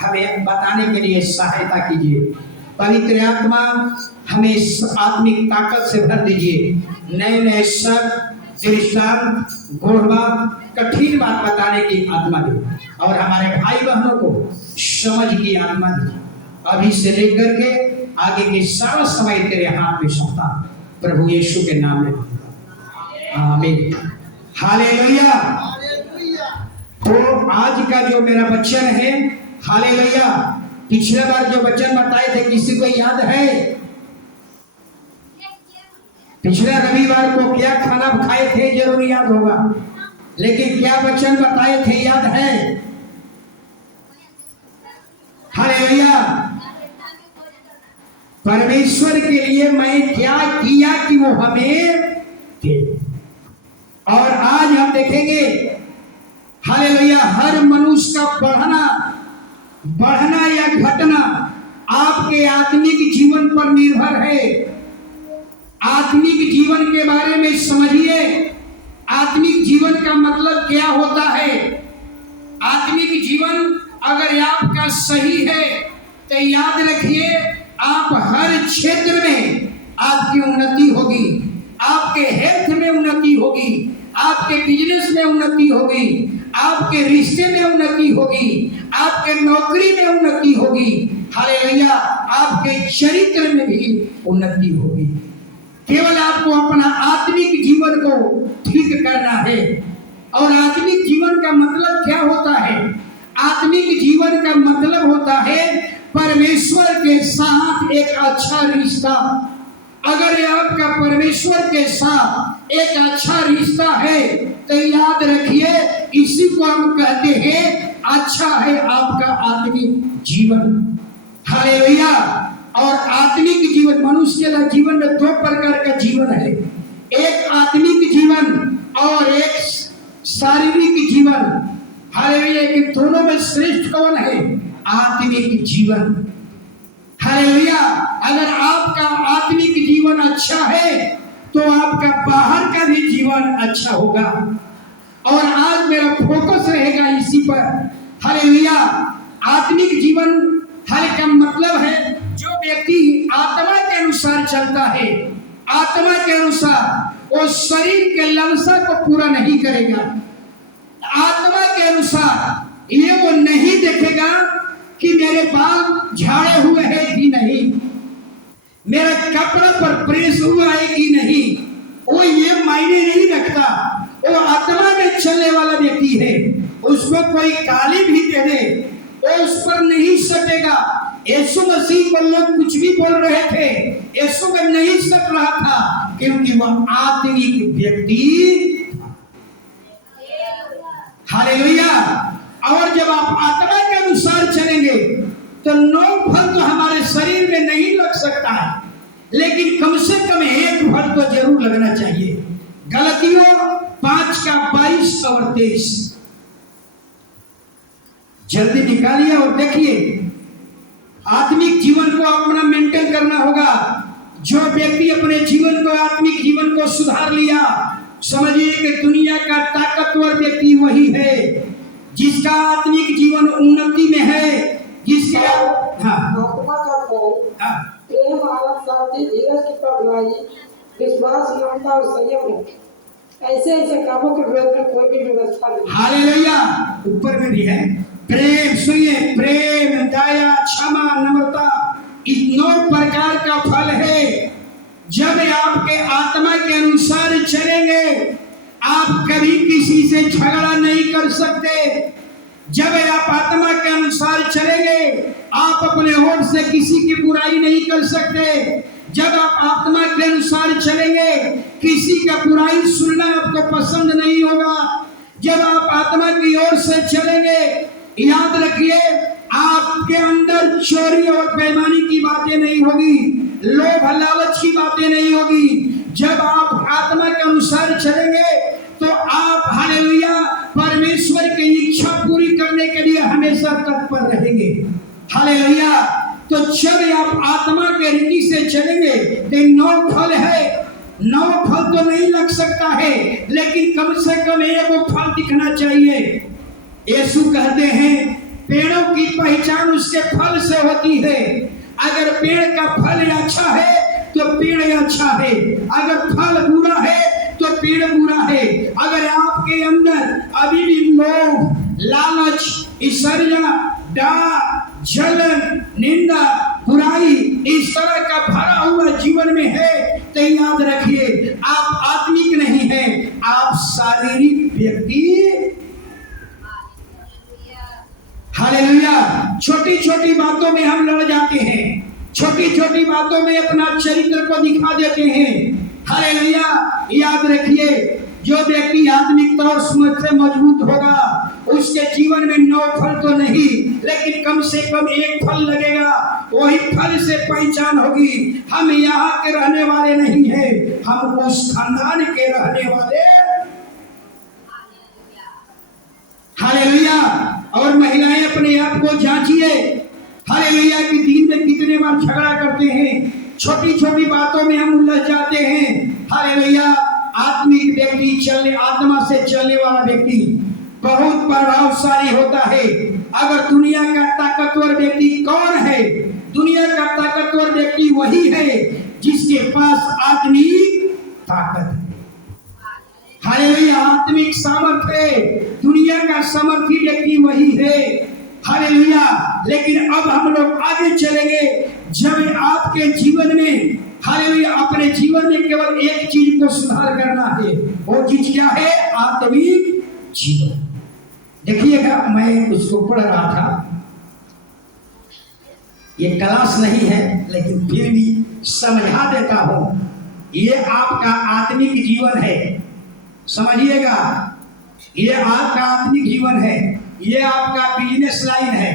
हमें बताने के लिए सहायता कीजिए। पवित्र आत्मा हमें आत्मिक ताकत से भर दीजिए। नए नए शब्द, दृष्टांत, गुणवा, कठिन बात बताने की आत्मा दे और हमारे भाई बहनों को समझ की आत्मा दे। अभी से लेकर के आगे के सारा समय तेरे हाथ में सौंपता प्रभु यीशु के नाम में, आमीन। हालेलुया। तो आज का जो मेरा वचन है, हालेलुया, पिछले बार जो वचन बताए थे किसी को याद है? पिछले रविवार को क्या खाना खाए थे जरूर याद होगा, लेकिन क्या वचन बताए थे याद है? हालेलुया। परमेश्वर के लिए मैं क्या किया कि वो हमें दे। और आज हम देखेंगे, हालेलुया, हर मनुष्य का बढ़ना या घटना आपके आत्मिक जीवन पर निर्भर है। आत्मिक जीवन के बारे में समझिए। आत्मिक जीवन का मतलब क्या होता है? आत्मिक जीवन अगर आपका सही है तो याद रखिए, आप हर क्षेत्र में आपकी उन्नति होगी। आपके हेल्थ में उन्नति होगी, आपके बिजनेस में उन्नति होगी, आपके रिश्ते में उन्नति होगी, आपके नौकरी में उन्नति होगी, हालेलुया, आपके चरित्र में भी उन्नति होगी। केवल आपको अपना आत्मिक जीवन को ठीक करना है। और आत्मिक जीवन का मतलब क्या होता है? आत्मिक जीवन का मतलब होता है परमेश्वर के साथ एक अच्छा रिश्ता। अगर आपका परमेश्वर के साथ एक अच्छा रिश्ता है तो याद रखिए, इसी को हम कहते हैं अच्छा है आपका आत्मिक जीवन। हालेलुया। और आत्मिक जीवन, मनुष्य के जीवन में दो प्रकार का जीवन है, एक आत्मिक जीवन और एक शारीरिक जीवन। हालेलुया। कि दोनों में श्रेष्ठ कौन है? आत्मिक जीवन। हालेलुया। अगर आपका आत्मिक जीवन अच्छा है तो आपका बाहर का भी जीवन अच्छा होगा। और आज मेरा फोकस रहेगा इसी पर। हालेलुया। आत्मिक जीवन हर का मतलब है जो व्यक्ति आत्मा के अनुसार चलता है, आत्मा के अनुसार, वो शरीर के लालसा को पूरा नहीं करेगा। आत्मा के अनुसार ये वो नहीं देखेगा कि मेरे बाल झाड़े हुए हैं कि नहीं, मेरा कपड़ा पर प्रेस हुआ है कि नहीं, वो ये मायने नहीं रखता। वो आत्मा में चलने वाला व्यक्ति है। उसको कोई गाली भी दे दे वो उस पर नहीं सटेगा। यीशु मसीह को लोग कुछ भी बोल रहे थे, यीशु में नहीं सट रहा था, क्योंकि वह आत्मिक व्यक्ति। हालेलुया। और जब आप आत्मा के अनुसार चलेंगे तो 9 फल तो हमारे शरीर में नहीं लग सकता है, लेकिन कम से कम एक फल तो जरूर लगना चाहिए। गलतियों 5 का 22 और 23 जल्दी निकालिए और देखिए। आत्मिक जीवन को अपना मेंटेन करना होगा। जो व्यक्ति अपने जीवन को, आत्मिक जीवन को सुधार लिया, समझिए कि दुनिया का ताकतवर व्यक्ति वही है जिसका आत्मिक जीवन उन्नति में है, जिसके आत्मा का फल प्रेम, आनंद, शांति, धीरज, भलाई, विश्वास, नम्रता और संयम है। ऐसे कामों के विरोध में कोई भी व्यवस्था नहीं। हालेलुया। ऊपर में भी है प्रेम। सुनिए, प्रेम, दया, क्षमा, नम्रता, इस 9 प्रकार का फल है। जब आपके आत्मा के अनुसार चलेंगे, आप कभी किसी से झगड़ा नहीं कर सकते। जब आप आत्मा के अनुसार चलेंगे, आप अपने होठ से किसी की बुराई नहीं कर सकते। जब आप आत्मा के अनुसार चलेंगे, किसी का बुराई सुनना आपको पसंद नहीं होगा। जब आप आत्मा की ओर से चलेंगे, याद रखिए, आपके अंदर चोरी और बेईमानी की बातें नहीं होगी, लोभ लालच की बातें नहीं होगी। जब आप आत्मा के अनुसार चलेंगे तो आप, हालेलुया, परमेश्वर की इच्छा पूरी करने के लिए हमेशा तत्पर रहेंगे। हालेलुया। तो जब आप आत्मा के रीति से चलेंगे तो 9 फल है। 9 फल तो नहीं लग सकता है, लेकिन कम से कम एक फल दिखना चाहिए। यीशु कहते हैं पेड़ों की पहचान उसके फल से होती है। अगर पेड़ का फल अच्छा है तो पेड़ अच्छा है, अगर फल बुरा है तो पेड़ बुरा है। अगर आपके अंदर अभी भी लोभ, लालच, ईर्ष्या, डाह, जलन, निंदा, बुराई इस तरह का भरा हुआ जीवन में है तो याद रखिए आप आत्मिक नहीं है, आप शारीरिक व्यक्ति। हालेलुया। छोटी छोटी बातों में हम लड़ जाते हैं, छोटी छोटी बातों में अपना चरित्र को दिखा देते हैं। हालेलुया। याद रखिए जो व्यक्ति आत्मिक तौर से मजबूत होगा उसके जीवन में 9 फल तो नहीं लेकिन कम से कम 1 फल लगेगा। वही फल से पहचान होगी हम यहाँ के रहने वाले नहीं हैं, हम उस खानदान के रहने वाले। हालेलुया। और महिलाएं अपने आप को जांचिए। हालेलुया कि दिन में कितने बार झगड़ा करते हैं, छोटी छोटी बातों में हम उलझ जाते हैं। हालेलुया। आत्मिक व्यक्ति चलने आत्मा से चलने वाला व्यक्ति बहुत प्रभावशाली होता है। अगर दुनिया का ताकतवर व्यक्ति कौन है? दुनिया का ताकतवर व्यक्ति वही है जिसके पास आत्मिक ताकत है। हालेलुया। आत्मिक सामर्थ्य, दुनिया का सामर्थी व्यक्ति वही है। हालेलुया। लेकिन अब हम लोग आगे चलेंगे जब आपके जीवन में, हालेलुया, अपने जीवन में केवल एक चीज को सुधार करना है। वो चीज क्या है? आत्मिक जीवन। देखिएगा मैं उसको पढ़ रहा था, ये क्लास नहीं है लेकिन फिर भी समझा देता हूं। ये आपका आत्मिक जीवन है, समझिएगा। ये आपका आत्मिक जीवन है, ये आपका बिजनेस लाइन है,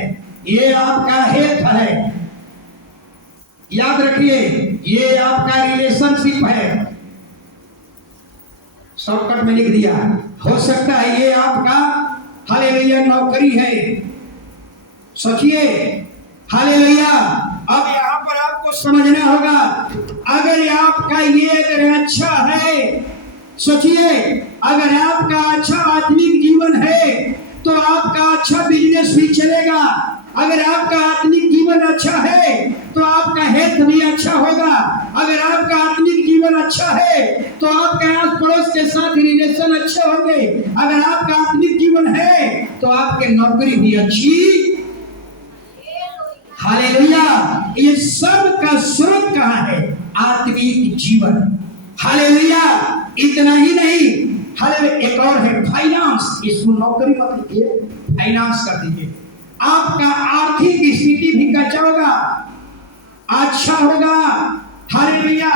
ये आपका हेल्थ है। याद रखिए ये आपका रिलेशनशिप है। शॉर्टकट में लिख दिया। हो सकता है ये आपका हालेलुया नौकरी है। सोचिए हालेलुया। अब यहाँ पर आपको समझना होगा अगर आपका ये अगर अच्छा है, सोचिए अगर आपका अच्छा आत्मिक जीवन है तो आपका अच्छा बिजनेस भी चलेगा। अगर आपका आत्मिक जीवन अच्छा है तो आपका हेल्थ भी अच्छा होगा। अगर आपका आत्मिक जीवन अच्छा है तो आपका आस पड़ोस के साथ रिलेशन अच्छे होंगे। अगर आपका आत्मिक जीवन है तो आपके नौकरी भी अच्छी। हालेलुया। ये सब का स्रोत कहाँ है? आत्मिक जीवन। हालेलुया। इतना ही नहीं, हालेलुया, एक और है फाइनेंस। इसको नौकरी मत लीजिए, फाइनेंस कर दीजिए। आपका आर्थिक स्थिति भी अच्छा होगा, अच्छा होगा। हालेलुया।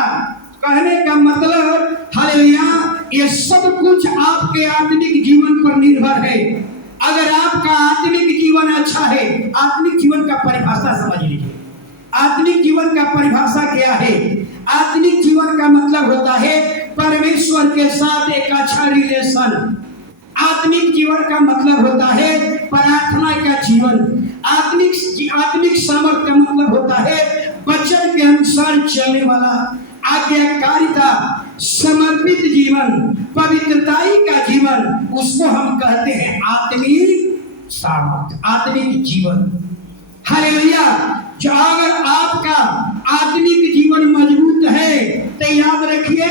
कहने का मतलब हालेलुया ये सब कुछ आपके आत्मिक जीवन पर निर्भर है। अगर आपका आत्मिक जीवन अच्छा है, आत्मिक जीवन का परिभाषा समझ लीजिए। आत्मिक जीवन का परिभाषा क्या है? आत्मिक जीवन का मतलब होता है परमेश्वर के साथ एक अच्छा रिलेशन। आत्मिक जीवन का मतलब होता है प्रार्थना का जीवन। आत्मिक सामर्थ्य का मतलब होता है वचन के अनुसार चलने वाला, आज्ञाकारिता, समर्पित जीवन, पवित्रताई का जीवन, उसको हम कहते हैं आत्मिक सामर्थ्य, आत्मिक जीवन। हालेलुया। जो अगर आपका आत्मिक जीवन मजबूत है तो याद रखिए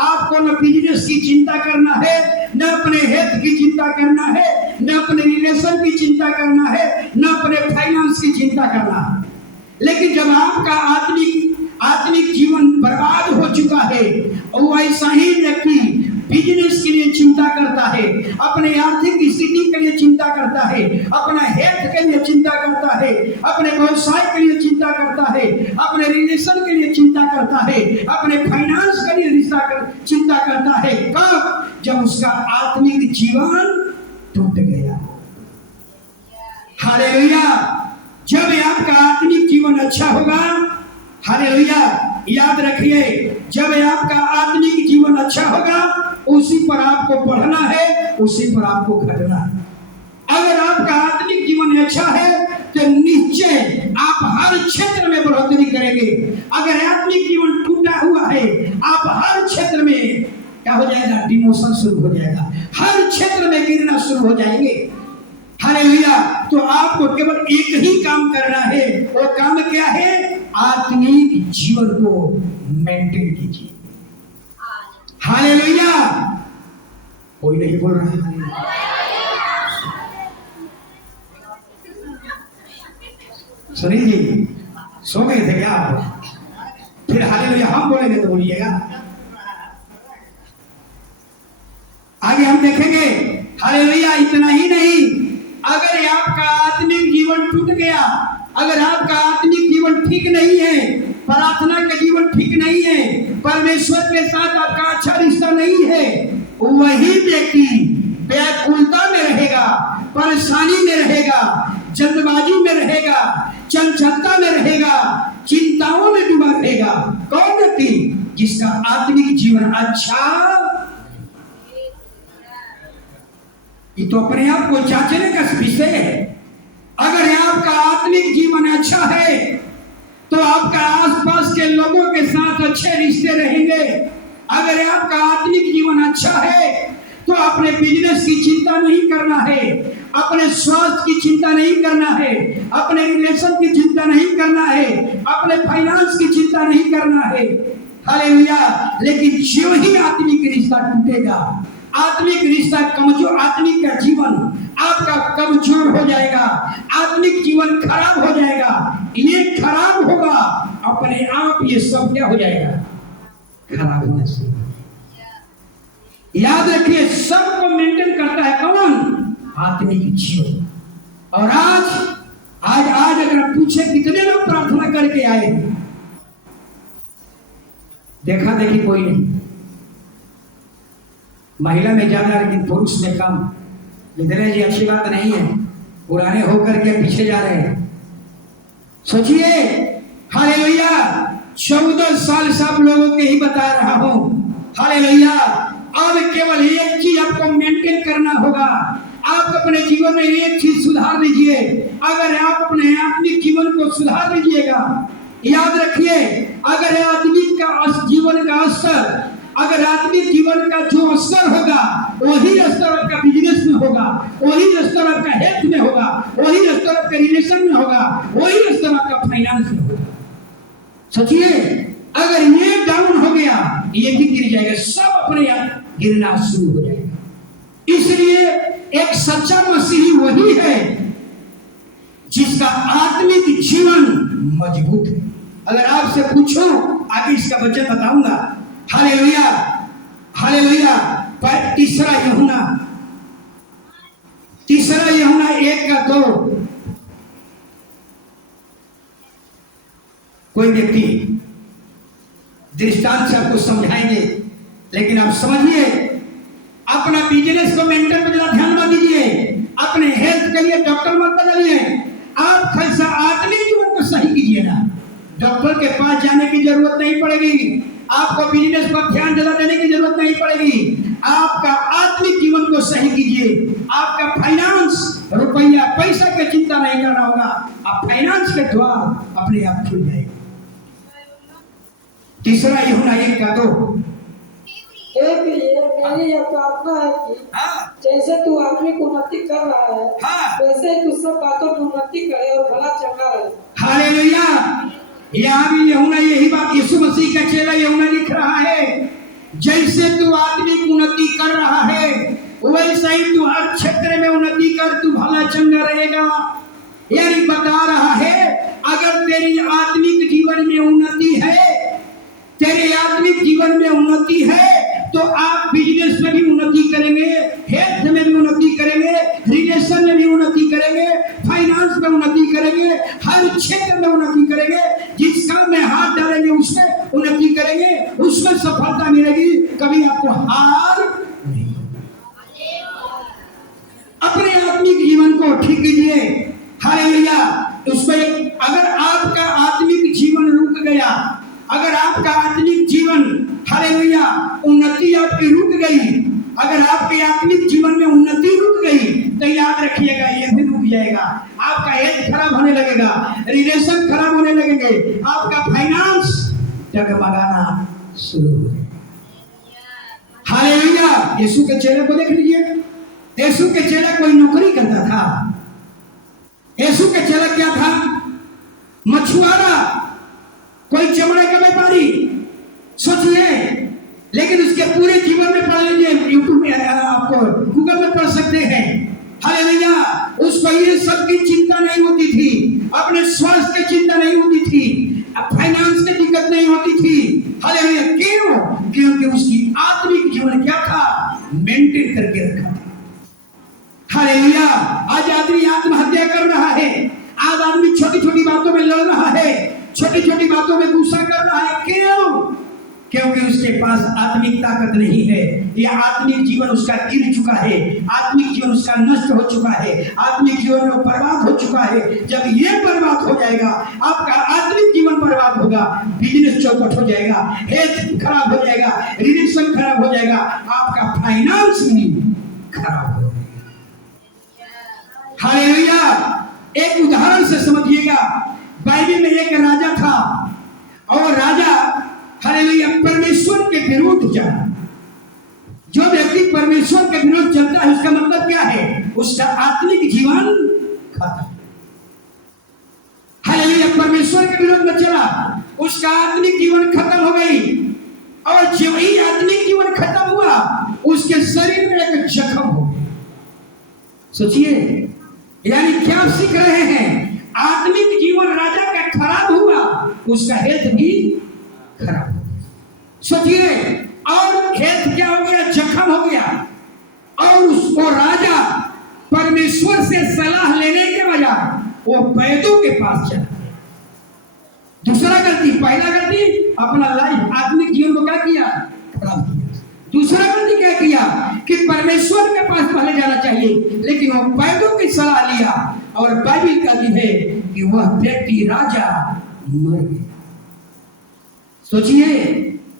आपको न बिजनेस की चिंता करना है, न अपने हेल्थ की चिंता करना है, न अपने रिलेशन की चिंता करना है, न अपने फाइनेंस की चिंता करना है। लेकिन जब आपका आत्मिक जीवन बर्बाद हो चुका है और ऐसा ही व्यक्ति बिजनेस के लिए चिंता करता है, अपने आर्थिक स्थिति के लिए चिंता करता है, अपना हेल्थ के लिए चिंता करता है, अपने व्यवसाय के लिए चिंता करता है, अपने रिलेशन के लिए चिंता करता है, अपने फाइनेंस के लिए चिंता करता है। कब? जब उसका आत्मिक जीवन टूट गया। हालेलुया। जब आपका आत्मिक जीवन अच्छा होगा, हालेलुया, याद रखिए जब आपका आत्मिक जीवन अच्छा होगा उसी पर आपको बढ़ना है, उसी पर आपको घटना है। अगर आपका आत्मिक जीवन अच्छा है तो निश्चय आप हर क्षेत्र में बढ़ोतरी करेंगे। अगर आत्मिक जीवन टूटा हुआ है आप हर क्षेत्र में क्या हो जाएगा? डिमोशन शुरू हो जाएगा, हर क्षेत्र में गिरना शुरू हो जाएंगे। हालेलुया। तो आपको केवल एक ही काम करना है, वो काम क्या है? आत्मिक जीवन को मेंटेन कीजिए। हालेलुया। कोई नहीं बोल रहा है। सुनील जी सो गए थे क्या आप? फिर हालेलुया हम बोलेंगे तो बोलिएगा। आगे हम देखेंगे। हालेलुया। इतना ही नहीं, अगर आपका आत्मिक जीवन टूट गया, अगर आपका आत्मिक जीवन ठीक नहीं है, प्रार्थना का जीवन ठीक नहीं है, परमेश्वर के साथ आपका अच्छा रिश्ता नहीं है, वही व्यक्ति व्याकुलता में रहेगा, परेशानी में रहेगा, जल्दबाजी में रहेगा, चंचलता में रहेगा, चिंताओं में डूबा रहेगा। कौन व्यक्ति? जिसका आत्मिक जीवन अच्छा। ये तो अपने आप को जांचने का विषय है। अगर आपका आत्मिक जीवन अच्छा है तो आपका आसपास के लोगों के साथ अच्छे रिश्ते रहेंगे। अगर आपका आत्मिक जीवन अच्छा है तो अपने बिजनेस की चिंता नहीं करना है, अपने स्वास्थ्य की चिंता नहीं करना है, अपने रिलेशन की चिंता नहीं करना है, अपने फाइनेंस की चिंता नहीं करना है। हालेलुया। लेकिन जो ही आत्मिक रिश्ता टूटेगा, आत्मिक रिश्ता कमजोर, आत्मिक का जीवन आपका कमजोर हो जाएगा, आत्मिक जीवन खराब हो जाएगा। ये खराब होगा अपने आप, ये सब क्या हो जाएगा? खराब होने से। याद रखिए, सबको मेंटेन करता है कौन? आत्मिक जीवन। और आज अगर पूछे कितने लोग प्रार्थना करके आए, देखा देखी कोई नहीं। महिला में ज्यादा लेकिन पुरुष में कम। मित्रे जी अच्छी बात नहीं है, पुराने होकर के पीछे जा रहे हैं। सोचिए, हालेलुया। 14 साल से आप लोगों के ही बता रहा हूं। हालेलुया। अब केवल एक चीज आपको मेंटेन करना होगा। आप अपने जीवन में एक चीज सुधार लीजिए। अगर आप अपने आत्मिक जीवन को सुधार लीजिएगा, याद रखिए, अगर आत्मिक का जीवन का स्तर, अगर आत्मिक जीवन का जो स्तर होगा, वही स्तर आपका बिजनेस में होगा, वही स्तर आपका हेल्थ में होगा, वही स्तर आपके रिलेशन में होगा, वही स्तर आपका फाइनेंस में होगा। सोचिए, अगर ये डाउन हो गया, ये भी गिर जाएगा, सब अपने आप गिरना शुरू हो जाएगा। इसलिए एक सच्चा मसीही वही है जिसका आत्मिक जीवन मजबूत है। अगर आपसे पूछो, आगे इसका वचन बताऊंगा। हालेलुया। हालेलुया। तीसरा यूहन्ना 1:2। कोई व्यक्ति दृष्टांत से आपको समझाएंगे, लेकिन आप समझिए, अपना बिजनेस को मेंटेन पर ज्यादा ध्यान मत दीजिए, अपने हेल्थ के लिए डॉक्टर मत बदलिए, आप कैसा आत्मिक जीवन को सही कीजिए ना। डॉक्टर के पास जाने की जरूरत नहीं पड़ेगी, आपको बिजनेस पर ध्यान ज्यादा देने की जरूरत नहीं पड़ेगी। आपका आत्मिक जीवन को सही कीजिए। आपका फाइनेंस, रुपया पैसा की चिंता नहीं करना होगा, आप फाइनेंस के द्वार अपने आप खुल जाएंगे। तीसरा यूहन्ना 1:2। मेरी यह प्रार्थना है कि जैसे तू आत्मिक उन्नति कर रहा है, वैसे ही तू सब बातों में उन्नति करे और भला चंगा रहे। हालेलुया। यहाँ भी यूहन्ना यही बात, यीशु मसीह का चेला यूहन्ना लिख रहा है, जैसे तू आत्मिक उन्नति कर रहा है, वैसे ही तू हर क्षेत्र में उन्नति कर, तू भला चंगा रहेगा। यानी बता रहा है, अगर तेरी आत्मिक जीवन में उन्नति है, तेरे आत्मिक जीवन में उन्नति है, तो आप बिजनेस में भी उन्नति करेंगे, हेल्थ में भी उन्नति करेंगे, रिलेशन में भी उन्नति करेंगे, फाइनेंस में उन्नति करेंगे, हर क्षेत्र में उन्नति करेंगे। जिस काम में हाथ डालेंगे उसमें उन्नति करेंगे, उसमें सफलता मिलेगी, कभी आपको हार नहीं। अपने आत्मिक जीवन को ठीक कीजिए। हालेलुया। उसमें अगर आपका आत्मिक जीवन रुक गया, अगर आपका आत्मिक जीवन, हालेलुया, उन्नति आपकी रुक गई, अगर आपके आत्मिक जीवन में उन्नति रुक गई, तो याद रखिएगा, ये भी रुक जाएगा। आपका हेल्थ खराब होने लगेगा, रिलेशन खराब होने लगेंगे, आपका फाइनेंस डगमगाना शुरू हो जाएगा। हालेलुया। यीशु के चेले को देख लीजिए। यीशु के चेला कोई नौकरी करता था, यीशु का चलक क्या था? मछुआरा, कोई चमड़े का व्यापारी, सोचिए। लेकिन उसके पूरे जीवन में पढ़ लीजिए, यूट्यूब में आपको गूगल में पढ़ सकते हैं। हालेलुया। उसको ये सब की चिंता नहीं होती थी, अपने स्वास्थ्य की चिंता नहीं होती थी, फाइनेंस की दिक्कत नहीं होती थी। हालेलुया। क्यों? क्योंकि उसकी आत्मिक जीवन क्या था? मेंटेन करके रखा था। हालेलुया। आज आदमी आत्महत्या कर रहा है, आज आदमी छोटी छोटी बातों में लड़ रहा है, छोटी छोटी बातों में गुस्सा कर रहा है। क्यों? क्योंकि उसके पास आत्मिक ताकत नहीं है। यह आत्मिक जीवन उसका गिर चुका है, आत्मिक जीवन उसका नष्ट हो चुका है, आत्मिक जीवन में बर्बाद हो चुका है। जब ये बर्बाद हो जाएगा, आपका आत्मिक जीवन बर्बाद होगा, बिजनेस चौपट हो जाएगा, हेल्थ खराब हो जाएगा, रिलेशन खराब हो जाएगा, आपका फाइनेंस भी खराब हो जाएगा। हालेलुया। एक उदाहरण से समझिएगा। बाइबल में एक राजा था और राजा हालेलुया परमेश्वर के विरुद्ध चला। जो व्यक्ति परमेश्वर के विरुद्ध चलता है, उसका मतलब क्या है? उसका आत्मिक जीवन खत्म। हालेलुया। परमेश्वर के विरुद्ध में चला, उसका आत्मिक जीवन खत्म हो गई। और जो ही आत्मिक जीवन खत्म हुआ, उसके शरीर में एक जख्म हो गया। सोचिए, यानी क्या सीख रहे हैं? आत्मिक जीवन राजा का खराब हुआ, उसका हेल्थ भी खराब हो गया। सोचिए, और हेल्थ क्या हो गया? जख्म हो गया। और उसको राजा परमेश्वर से सलाह लेने के बजाय वो वैद्यों के पास चला गया। दूसरा गलती, पहला गलती अपना लाइफ आत्मिक जीवन को क्या किया? खराब किया। दूसरा गलती क्या किया कि परमेश्वर के पास पहले जाना चाहिए, लेकिन वो वैद्यों की सलाह लिया। और बाइबल कहती है कि वह व्यक्ति राजा मर गया। सोचिए,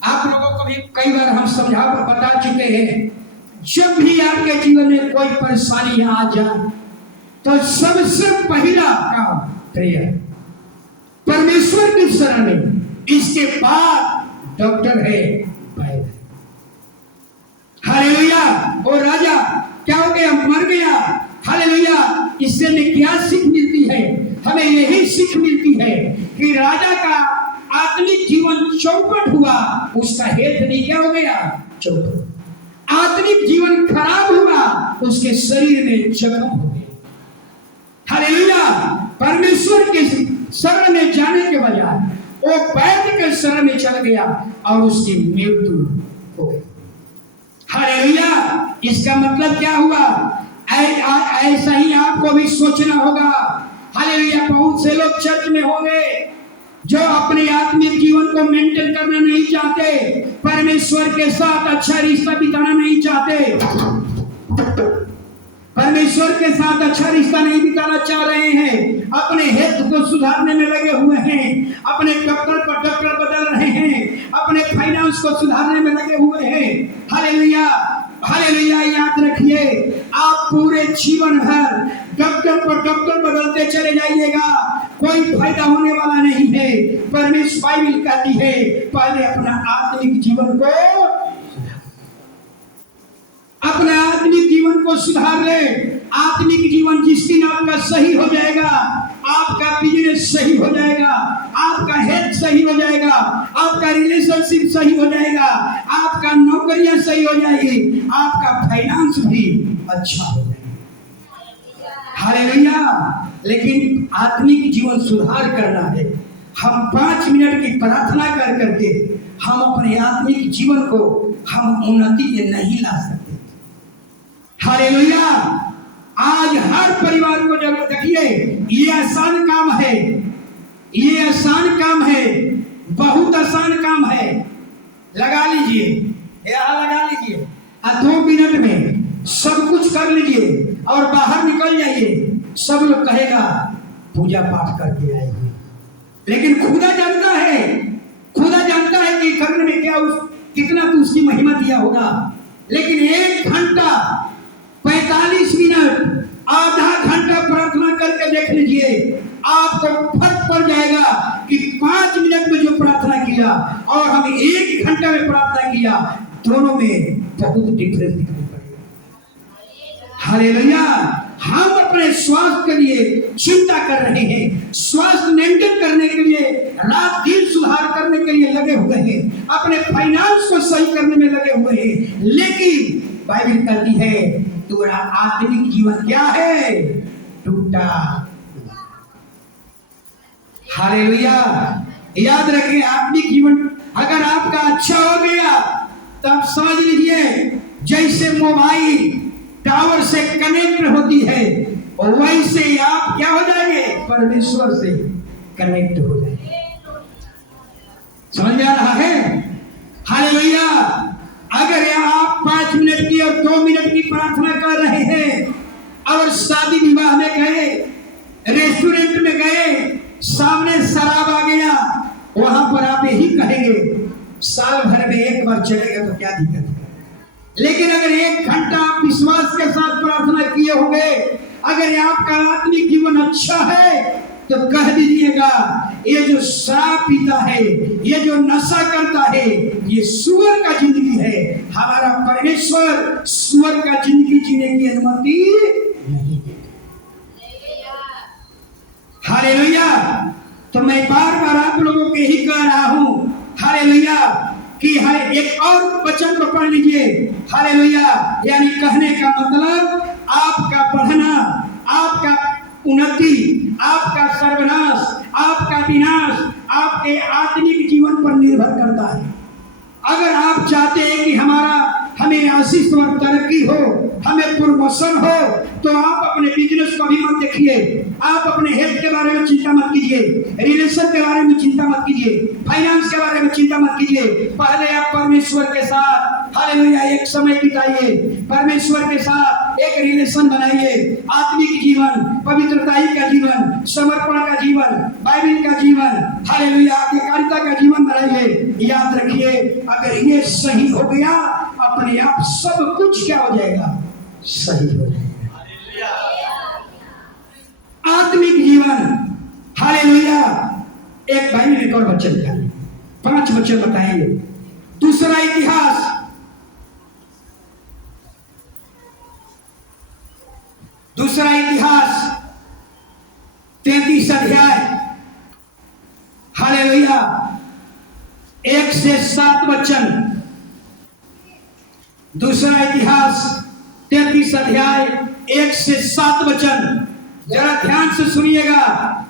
आप लोगों को भी कई बार हम समझा बता चुके हैं, जब भी आपके जीवन में कोई परेशानी आ जाए तो सबसे पहला काम प्रेयर, परमेश्वर की शरण में। इसके बाद डॉक्टर है बाइबल। हालेलुया। और राजा क्या हो गया? मर गया। हालेलुया। इससे हमें क्या सीख मिलती है? हमें यही सीख मिलती है कि राजा का आत्मिक जीवन चौपट हुआ, उसका हेल्थ भी क्या हो गया? चौपट। आत्मिक जीवन खराब हुआ, उसके शरीर में जख्म हो गए। हालेलुया। परमेश्वर के शरण में जाने के बजाय वो वैद्य के शरण में चल गया और उसकी मृत्यु हो गई। हालेलुया। इसका मतलब क्या हुआ? ऐसा ही आपको भी सोचना होगा। हालेलुया। बहुत से लोग चर्च में होंगे जो अपने आत्मिक जीवन को मेंटेन करना नहीं चाहते, परमेश्वर के साथ अच्छा रिश्ता बिताना नहीं चाहते, परमेश्वर के साथ अच्छा रिश्ता नहीं बिताना चाह रहे हैं, अपने हेल्थ को सुधारने में लगे हुए हैं, अपने डॉक्टर पर डॉक्टर बदल रहे हैं, अपने फाइनेंस को सुधारने में लगे हुए हैं। हालेलुया। हालेलुया। याद रखिए, आप पूरे जीवन भर डॉक्टर पर डॉक्टर बदलते चले जाइएगा, कोई फायदा होने वाला नहीं है। परमेश्वर बाइबल कहती है पहले अपना आत्मिक जीवन को, अपना आत्मिक जीवन को सुधार ले। आत्मिक जीवन जिस दिन आपका सही हो जाएगा, आपका बिजनेस सही हो जाएगा, आपका हेल्थ सही हो जाएगा, आपका रिलेशनशिप सही हो जाएगा, आपका नौकरियां सही हो जाएगी, आपका फाइनेंस भी अच्छा हो जाएगा। हालेलुया। लेकिन आत्मिक जीवन सुधार करना है। हम 5 मिनट की प्रार्थना कर करके हम अपने आत्मिक जीवन को हम उन्नति में नहीं ला सकते। हालेलुया। आज हर परिवार को जब देखिए, ये आसान काम है, ये आसान काम है, बहुत आसान काम है। लगा लीजिए, यहाँ लगा लीजिए, 2 मिनट में सब कुछ कर लीजिए और बाहर निकल जाइए। सब लोग कहेगा पूजा पाठ करके आएंगे, लेकिन खुदा जानता है, खुदा जानता है कि करने में क्या कितना तो उसकी महिमा दिया होगा। लेकिन 1 घंटा 45 मिनट आधा घंटा प्रार्थना करके देख लीजिए, आपको फर्क पड़ जाएगा कि 5 मिनट में जो प्रार्थना किया और हम 1 घंटा में प्रार्थना किया, दोनों में बहुत डिफरेंस दिखाई पड़ेगा। हालेलुया। हम अपने स्वास्थ्य के लिए चिंता कर रहे हैं, स्वास्थ्य मेंटेन करने के लिए रात दिन सुधार करने के लिए लगे हुए हैं, अपने फाइनेंस को सही करने में लगे हुए हैं, लेकिन बाइबल कहती है तुम्हारा आत्मिक जीवन क्या है? टूटा। हालेलुया। याद रखें, आत्मिक जीवन अगर आपका अच्छा हो गया तब समझ लीजिए जैसे मोबाइल टावर से कनेक्ट होती है वैसे आप क्या हो जाएंगे? परमेश्वर से कनेक्ट हो जाएंगे। समझ में आ रहा है? हालेलुया। अगर आप 5 मिनट की और 2 मिनट की प्रार्थना कर रहे हैं और शादी विवाह में गए, रेस्टोरेंट में गए, सामने शराब आ गया, वहां पर आप यही कहेंगे साल भर में एक बार चलेगा तो क्या दिक्कत है। लेकिन अगर 1 घंटा आप विश्वास के साथ प्रार्थना किए होंगे, अगर आपका आत्मिक जीवन अच्छा है तो कह दीजिएगा ये जो शराब पीता है, ये जो नशा करता है, ये सुअर का जिंदगी है। हमारा परमेश्वर सुअर का जिंदगी जीने की अनुमति नहीं देता। हालेलुया। तो मैं बार बार आप लोगों को यही कह रहा हूं, हालेलुया, कि है एक और वचन को पढ़ लीजिए। हालेलुया। यानी कहने का मतलब आपका बढ़ना, आपका उन्नति, आपका सर्वनाश, आपका विनाश आपके आत्मिक जीवन पर निर्भर करता है। अगर आप चाहते हैं कि हमें आशीष और तरक्की हो, हमें प्रमोशन हो, तो आप अपने बिजनेस को भी मत देखिए, आप अपने हेल्थ के बारे में चिंता मत कीजिए, रिलेशन के बारे में चिंता मत कीजिए, फाइनेंस के बारे में चिंता मत कीजिए। पहले आप परमेश्वर के साथ हालेलुया एक समय बिताइए, परमेश्वर के साथ एक रिलेशन बनाइए। आत्मिक जीवन, पवित्रताई का जीवन, समर्पण का जीवन, बाइबल का जीवन, हालेलुया आज्ञाकारिता का जीवन बनाइए। याद रखिए, अगर ये सही हो गया, अपने आप सब कुछ क्या हो जाएगा? सही हो जाएगा। आत्मिक जीवन, हालेलुया। एक भाई ने एक और वचन दिया, 5 वचन बताएंगे। दूसरा इतिहास, दूसरा इतिहास 33 अध्याय, हालेलुया 1 से 7 वचन। दूसरा इतिहास 33 अध्याय 1 से 7 वचन। जरा ध्यान से सुनिएगा।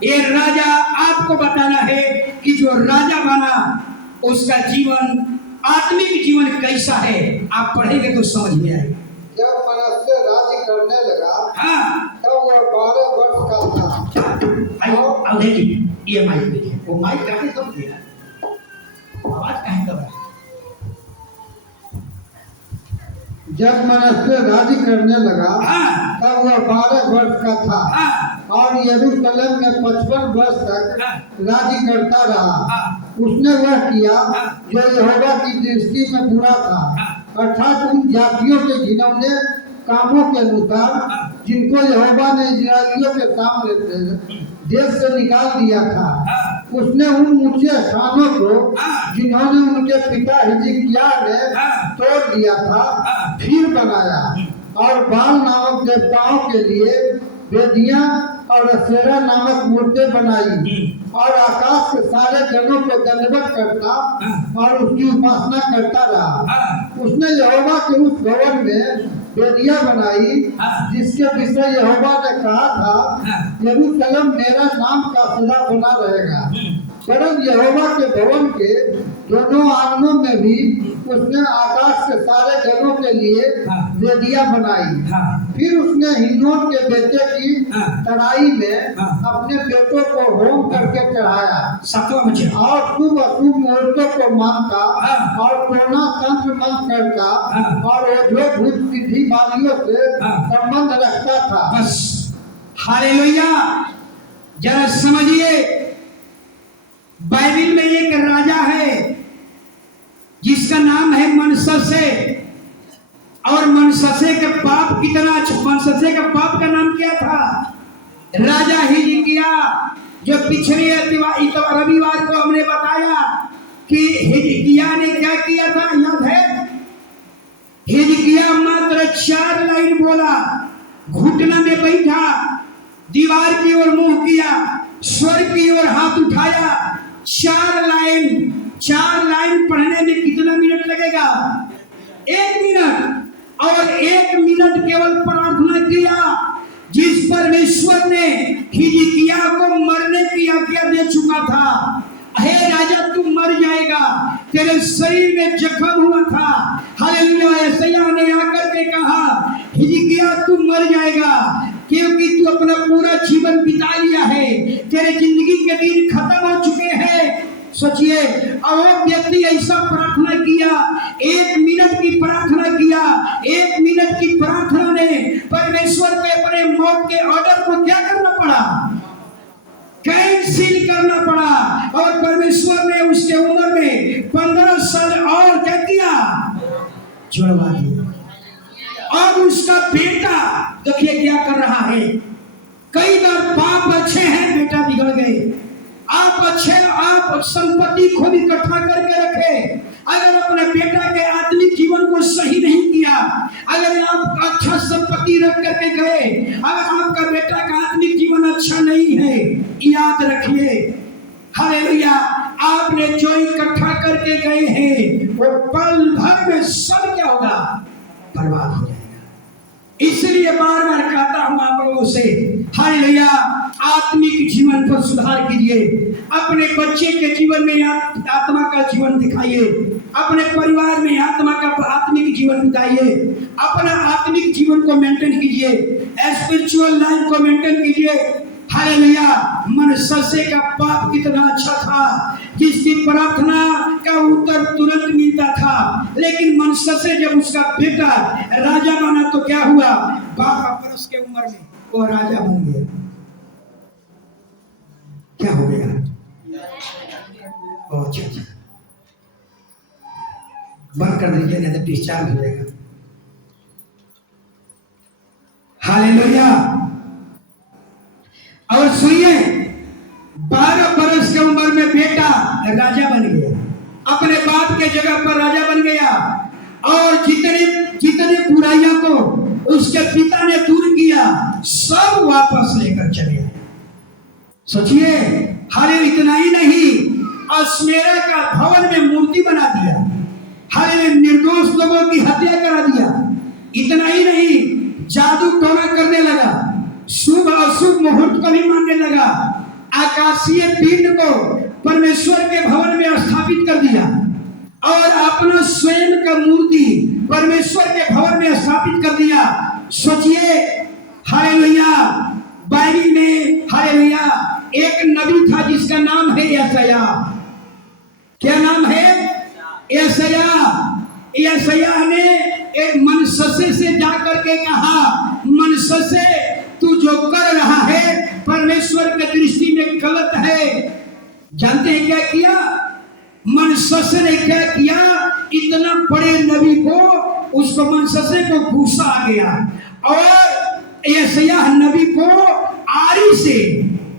ये राजा आपको बताना है कि जो राजा बना उसका जीवन, आत्मिक जीवन कैसा है। आप पढ़ेंगे तो समझ में आएगा। जब मनश्शे राज्य करने लगा, हाँ, तब वह 12 वर्ष का था। अब देखिए, ये माइक देखिए, वो माइक काहे कब दिया, आवाज काहे कब रहा। जब मनश्शे राज्य करने लगा, हाँ, तब वह 12 वर्ष का था। हाँ, और यरूशलेम में 55 वर्ष तक राज्य करता रहा। हाँ, उसने वह किया हाँ, जो यहोवा की दृष्टि में बुरा था, हाँ, अर्थात उन जातियों के घिनौने कामों के अनुसार हाँ, जिनको यहोवा ने इस्राएलियों के सामने से देश से निकाल दिया था। हाँ, उसने उन ऊंचे स्थानों को हाँ, जिन्होंने उनके पिता हिजकिय्याह ने हाँ, तोड़ दिया था, हाँ, फिर बनाया और बाल नामक देवताओं के लिए वेदियां और अशेरा नामक मूर्तें बनाई और आकाश के सारे जनों को दंडवत करता और उसकी उपासना करता रहा। उसने यहोवा के उस भवन में वेदियां बनाई जिसके विषय यहोवा ने कहा था, यरूशलेम मेरा नाम का सदा बना रहेगा। परम यहोवा के भवन के दोनों आंगनों में भी उसने आकाश के सारे जनों के लिए वेदियां बनाई। फिर उसने हिन्नोन के बेटे की तराई में अपने बेटों को होम करके चढ़ाया और शुभ अशुभ मुहूर्तों को मानता और टोना तंत्र मंत्र करता और ओझो भूत सिद्धि वालियों से संबंध रखता था। बस हालेलुया। जरा समझिए, बाइबल में एक राजा है जिसका नाम है मनश्शे, और मनश्शे के पाप कितना, मनश्शे के पाप का नाम क्या था? राजा हिजकिय्याह। जो पिछले रविवार को हमने बताया कि हिजकिय्याह ने क्या किया था, याद है? हिजकिय्याह मात्र 4 लाइन बोला, घुटना में बैठा, दीवार की ओर मुंह किया, स्वर्ग की ओर हाथ उठाया। 4 लाइन पढ़ने में कितना मिनट लगेगा? 1 मिनट। और 1 मिनट केवल प्रार्थना किया, जिस परमेश्वर ने हिजकिय्याह को मरने की आज्ञा दे चुका था। हे राजा, तू मर जाएगा, तेरे शरीर में जख्म हुआ था। हालेलुया। यशायाह ने आकर के कहा, हिजकिय्याह तू मर जाएगा, क्योंकि तू अपना पूरा जीवन बिता लिया है, तेरे जिंदगी के दिन खत्म हो चुके हैं। सोचिए, और वो व्यक्ति ऐसा प्रार्थना किया, 1 मिनट की प्रार्थना किया। 1 मिनट की प्रार्थना ने परमेश्वर के अपने मौत के ऑर्डर को क्या करना पड़ा? कैंसिल करना पड़ा। और परमेश्वर ने उसके उम्र में 15 साल और क्या किया? जुड़वा दिया। और उसका बेटा देखिए क्या कर रहा है। कई बार बाप अच्छे हैं, बेटा बिगड़ गए। आप अच्छे, आप संपत्ति खुद इकट्ठा करके रखे, अगर अपने बेटा के आत्मिक जीवन को सही नहीं किया, अगर आप अच्छा संपत्ति रख करके गए, अगर आपका बेटा का आत्मिक जीवन अच्छा नहीं है, याद रखिए, हालेलुया, आपने जो इकट्ठा करके गए हैं वो पल भर में सब क्या होगा? बर्बाद हो जाएगा। इसलिए बार बार कहता हूं आप लोगों से, हालेलुया, आत्मिक जीवन पर सुधार कीजिए। अपने बच्चे के जीवन में आत्मा का जीवन दिखाइए, अपने परिवार में आत्मा का आत्मिक जीवन बिताइए, अपना आत्मिक जीवन को मेंटेन कीजिए, स्पिरिचुअल लाइफ को मेंटेन कीजिए। हालेलुया। मनश्शे का पाप कितना अच्छा था, जिसकी प्रार्थना का उत्तर तुरंत मिलता था, लेकिन मनश्शे जब उसका बेटा राजा बना तो क्या हुआ? 12 वर्ष के उम्र में वो राजा बन गया। क्या हो गया? अच्छा, बंद कर दीजिए, नहीं तो डिस्चार्ज हो जाएगा। हालेलुया। और सुनिए, 12 बरस की उम्र में बेटा राजा बन गया, अपने बाप के जगह पर राजा बन गया। और जितने बुराइयों को उसके पिता ने दूर किया, सब वापस लेकर चले आए। सोचिए, हाले इतना ही नहीं, अस्मेरा का भवन में मूर्ति बना दिया, हाले निर्दोष लोगों की हत्या करा दिया। इतना ही नहीं, जादू टोना करने लगा, शुभ अशुभ मुहूर्त को भी मानने लगा, आकाशीय पिंड को परमेश्वर के भवन में स्थापित कर दिया और अपना स्वयं का मूर्ति परमेश्वर के भवन में स्थापित कर दिया। सोचिए, हालेलुया, बाइबल में हालेलुया एक नबी था जिसका नाम है यशायाह। क्या नाम है? यशायाह। यशायाह ने एक मनश्शे से जाकर के कहा, मनश्शे तू जो कर रहा है परमेश्वर के दृष्टि में गलत है। जानते हैं क्या किया? मनश्शे ने क्या किया? इतना बड़े नबी को, उसको मनश्शे को गुस्सा आ गया और यशायाह नबी को आरी से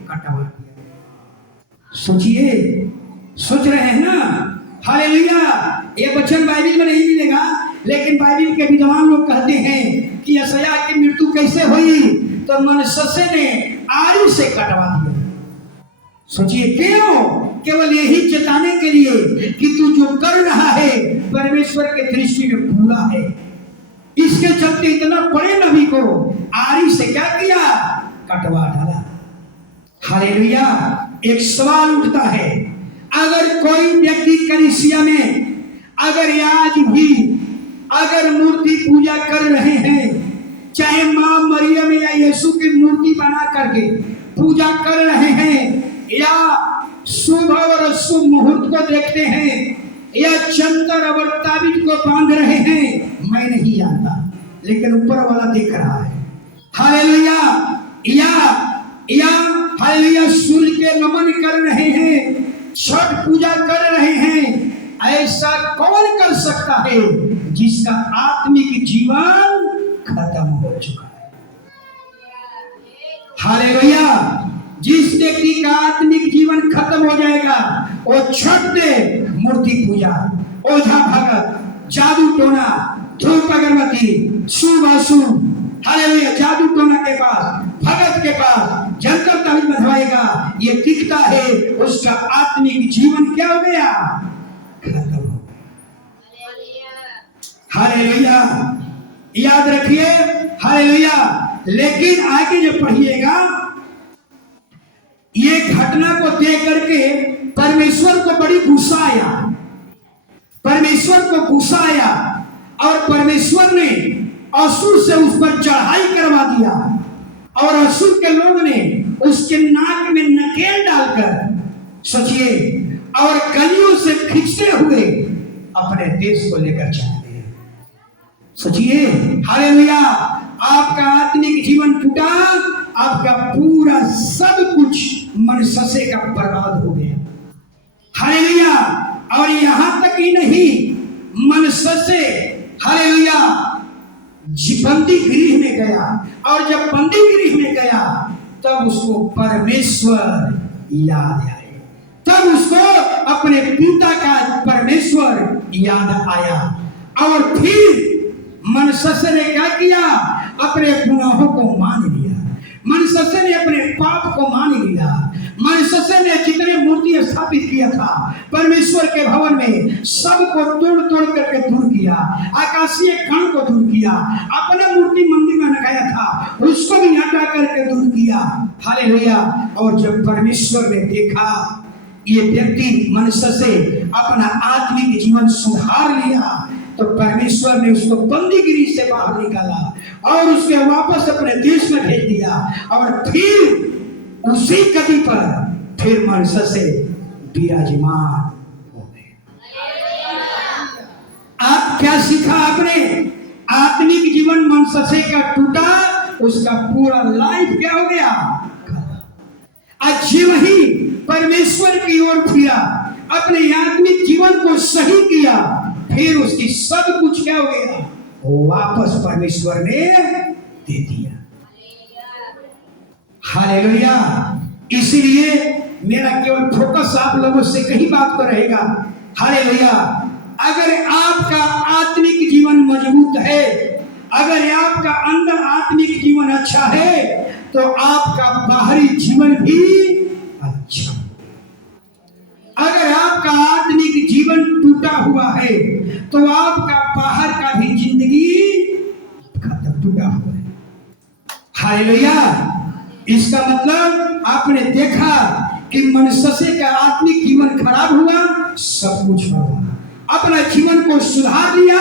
कटवा दिया। सोचिए, सोच रहे हैं ना? हालेलुया। ये वचन बाइबल में नहीं मिलेगा, लेकिन बाइबल के विद्वान लोग कहते हैं कि यशायाह की मृत्यु कैसे हुई, तो मनश्शे ने आरी से कटवा दिया। सोचिए, क्यों? केवल यही चेताने के लिए कि तू जो कर रहा है परमेश्वर के दृष्टि में बुरा है। इसके चलते इतना बड़े नबी को आरी से क्या किया? कटवा डाला। हालेलुया। एक सवाल उठता है, अगर कोई व्यक्ति कलीसिया में अगर आज भी अगर मूर्ति पूजा कर रहे हैं, चाहे मां मरियम या यीशु की मूर्ति बना करके पूजा कर रहे हैं, या शुभ और अशुभ मुहूर्त को देखते हैं, या चंद्र और ताबीज को बांध रहे हैं, मैं नहीं जानता, लेकिन ऊपर वाला देख रहा है। हालेलुया। या हालेलुया सूर्य के नमन कर रहे हैं, छठ पूजा कर रहे हैं। ऐसा कौन कर सकता है जिसका आत्मिक जीवन खत्म हो चुका है? हालेलुया। जिस व्यक्ति का आत्मिक जीवन खत्म हो जाएगा, वो छठ दे, मूर्ति पूजा, ओझा भगत, जादू टोना, धूप अगरबत्ती, शुभ अशुभ, हालेलुया, जादू टोना के पास, भगत के पास जंतर तावीज बंधवाएगा, ये दिखता है उसका आत्मिक जीवन क्या हो गया, खत्म हो गया। हालेलुया, याद रखिए, हालेलुया। लेकिन आगे जो पढ़िएगा, ये घटना को देख करके परमेश्वर को बड़ी गुस्सा आया, परमेश्वर को गुस्सा आया और परमेश्वर ने असुर से उस पर चढ़ाई करवा दिया और असुर के लोग ने उसके नाक में नकेल डालकर, सोचिए, और कलियों से खींचते हुए अपने देश को लेकर चले गए। सोचिए, हालेलुया, आपका आत्मिक जीवन टूटा, आपका पूरा सब कुछ मनससे का बर्बाद हो गया। हालेलुया, और यहां तक ही नहीं, मनससे, हालेलुया, बंदी गृह में गया, और जब बंदी गृह में गया तब उसको परमेश्वर याद आए, तब उसको अपने पिता का परमेश्वर याद आया। और फिर मनससे ने क्या किया, अपने गुनाहों को मान लिया, मनससे ने अपने पाप को मान लिया, मनससे ने जितने मूर्ति स्थापित किया था परमेश्वर के भवन में, सबको तोड़ तोड़ करके दूर किया, आकाशीय कण को दूर किया, अपने मूर्ति मंदिर में लगाया था उसको भी हटा करके दूर किया। हालेलुया, और जब परमेश्वर ने देखा ये व्यक्ति मनससे अपना आत्मिक जीवन सुधार लिया, तो परमेश्वर ने उसको बंदीगिरी से बाहर निकाला और उसके वापस अपने देश में भेज दिया, और फिर उसी गति पर फिर मनससे विराजमान हो गए। आप क्या सीखा आपने, आत्मिक जीवन मनससे का टूटा, उसका पूरा लाइफ क्या हो गया, आज जीव ही परमेश्वर की ओर फिरा, अपने आत्मिक जीवन को सही किया, फिर उसकी सब कुछ क्या हो गया, वापस परमेश्वर ने दे दिया। हालेलुया, इसलिए मेरा केवल फोकस आप लोगों से कहीं बात पर रहेगा। हालेलुया, अगर आपका आत्मिक जीवन मजबूत है, अगर आपका अंदर आत्मिक जीवन अच्छा है, तो आपका बाहरी जीवन भी अच्छा। अगर आपका आत्मिक जीवन टूटा हुआ है, तो आपका बाहर का भी जिंदगी खत्म, टूटा हुआ है। हालेलुया, इसका मतलब आपने देखा कि मनससे का आत्मिक जीवन खराब हुआ, सब कुछ हुआ, अपना जीवन को सुधार लिया,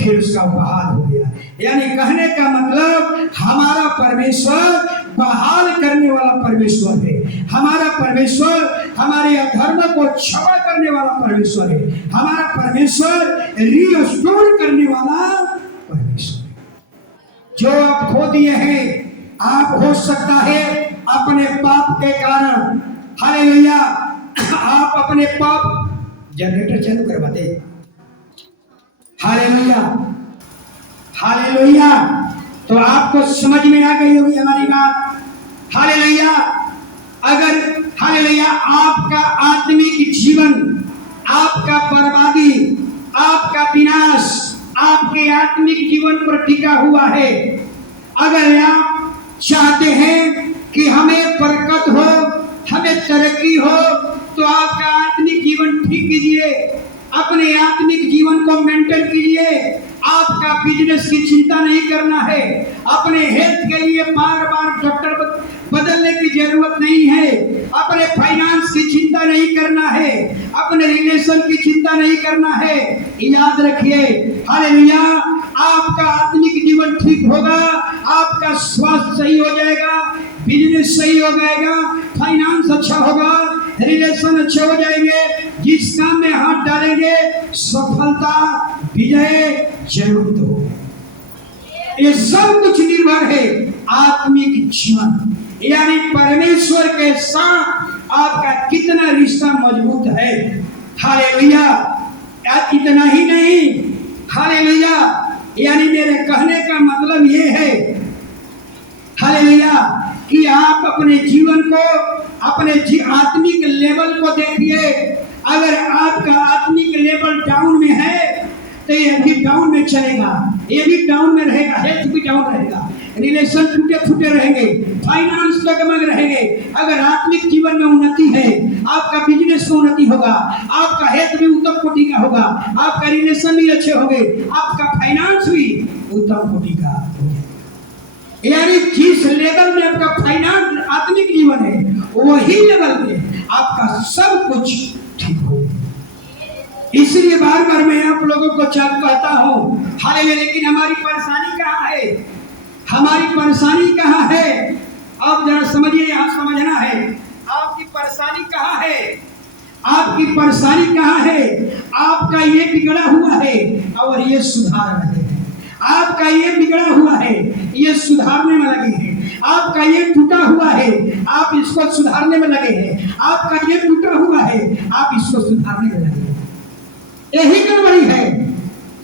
फिर उसका बहाल हो गया। यानी कहने का मतलब हमारा परमेश्वर बहाल करने वाला परमेश्वर है, हमारा परमेश्वर हमारे अधर्म को क्षमा करने वाला परमेश्वर है, हमारा परमेश्वर रिस्टोर करने वाला परमेश्वर है। जो आप खो दिए हैं, आप हो सकता है अपने पाप के कारण, हालेलुया, आप अपने पाप, जनरेटर चालू करवा दे, हालेलुया, हालेलुया, तो आपको समझ में आ गई होगी हमारी बात। हालेलुया, अगर हालेलुया आपका आत्मिक जीवन, आपका बर्बादी, आपका विनाश आपके आत्मिक जीवन पर टिका हुआ है, अगर आप चाहते हैं कि हमें बरकत हो, हमें तरक्की हो, तो आपका आत्मिक जीवन ठीक कीजिए, अपने आत्मिक जीवन को मेंटेन कीजिए। आपका बिजनेस की चिंता नहीं करना है, अपने हेल्थ के लिए बार बार डॉक्टर बदलने की जरूरत नहीं है, अपने फाइनेंस की चिंता नहीं करना है, अपने रिलेशन की चिंता नहीं करना है। याद रखिए, हालेलुया, आपका आत्मिक जीवन ठीक होगा, आपका स्वास्थ्य सही हो जाएगा, बिजनेस सही हो जाएगा, फाइनेंस अच्छा होगा, रिलेशन अच्छे हो जाएंगे, जिस काम में हाथ डालेंगे सफलता, विजय जरूर हो। ये सब कुछ निर्भर है आत्मिक जीवन, यानी परमेश्वर के साथ आपका कितना रिश्ता मजबूत है। हालेलुया, इतना ही नहीं, हालेलुया, यानी मेरे कहने का मतलब ये है, हालेलुया, कि आप अपने जीवन को, अपने आत्मिक लेवल को देखिए। अगर आपका आत्मिक लेवल डाउन में है तो ये भी डाउन में चलेगा, ये भी डाउन में रहेगा, हेल्थ भी डाउन रहेगा। रिलेशन टूटे फूटे रहेंगे, फाइनेंस डगमग रहेंगे। अगर आत्मिक जीवन में उन्नति है, आपका बिजनेस में उन्नति होगा, आपका हेल्थ भी उत्तम कोटि का होगा, आपका रिलेशन भी अच्छे होंगे, आपका फाइनेंस भी उत्तम कोटि का होगा। यानी जिस लेवल में आपका फाइनेंस आत्मिक जीवन है, वही लेवल में आपका सब कुछ ठीक हो। इसलिए बार बार मैं आप लोगों को कहता हूँ, हालेलुया। लेकिन हमारी परेशानी कहाँ है? हमारी परेशानी कहाँ है? आप जरा समझिए, यहाँ समझना है। आपकी परेशानी कहाँ है? आपकी परेशानी कहाँ है? आपका ये बिगड़ा हुआ है और ये सुधार रहे हैं। आपका ये बिगड़ा हुआ है, ये सुधारने में लगे हैं। आपका ये टूटा हुआ है, आप इसको सुधारने में लगे हैं। आपका ये टूटा हुआ है, आप इसको सुधारने में लगे हैं। यही गड़बड़ी है।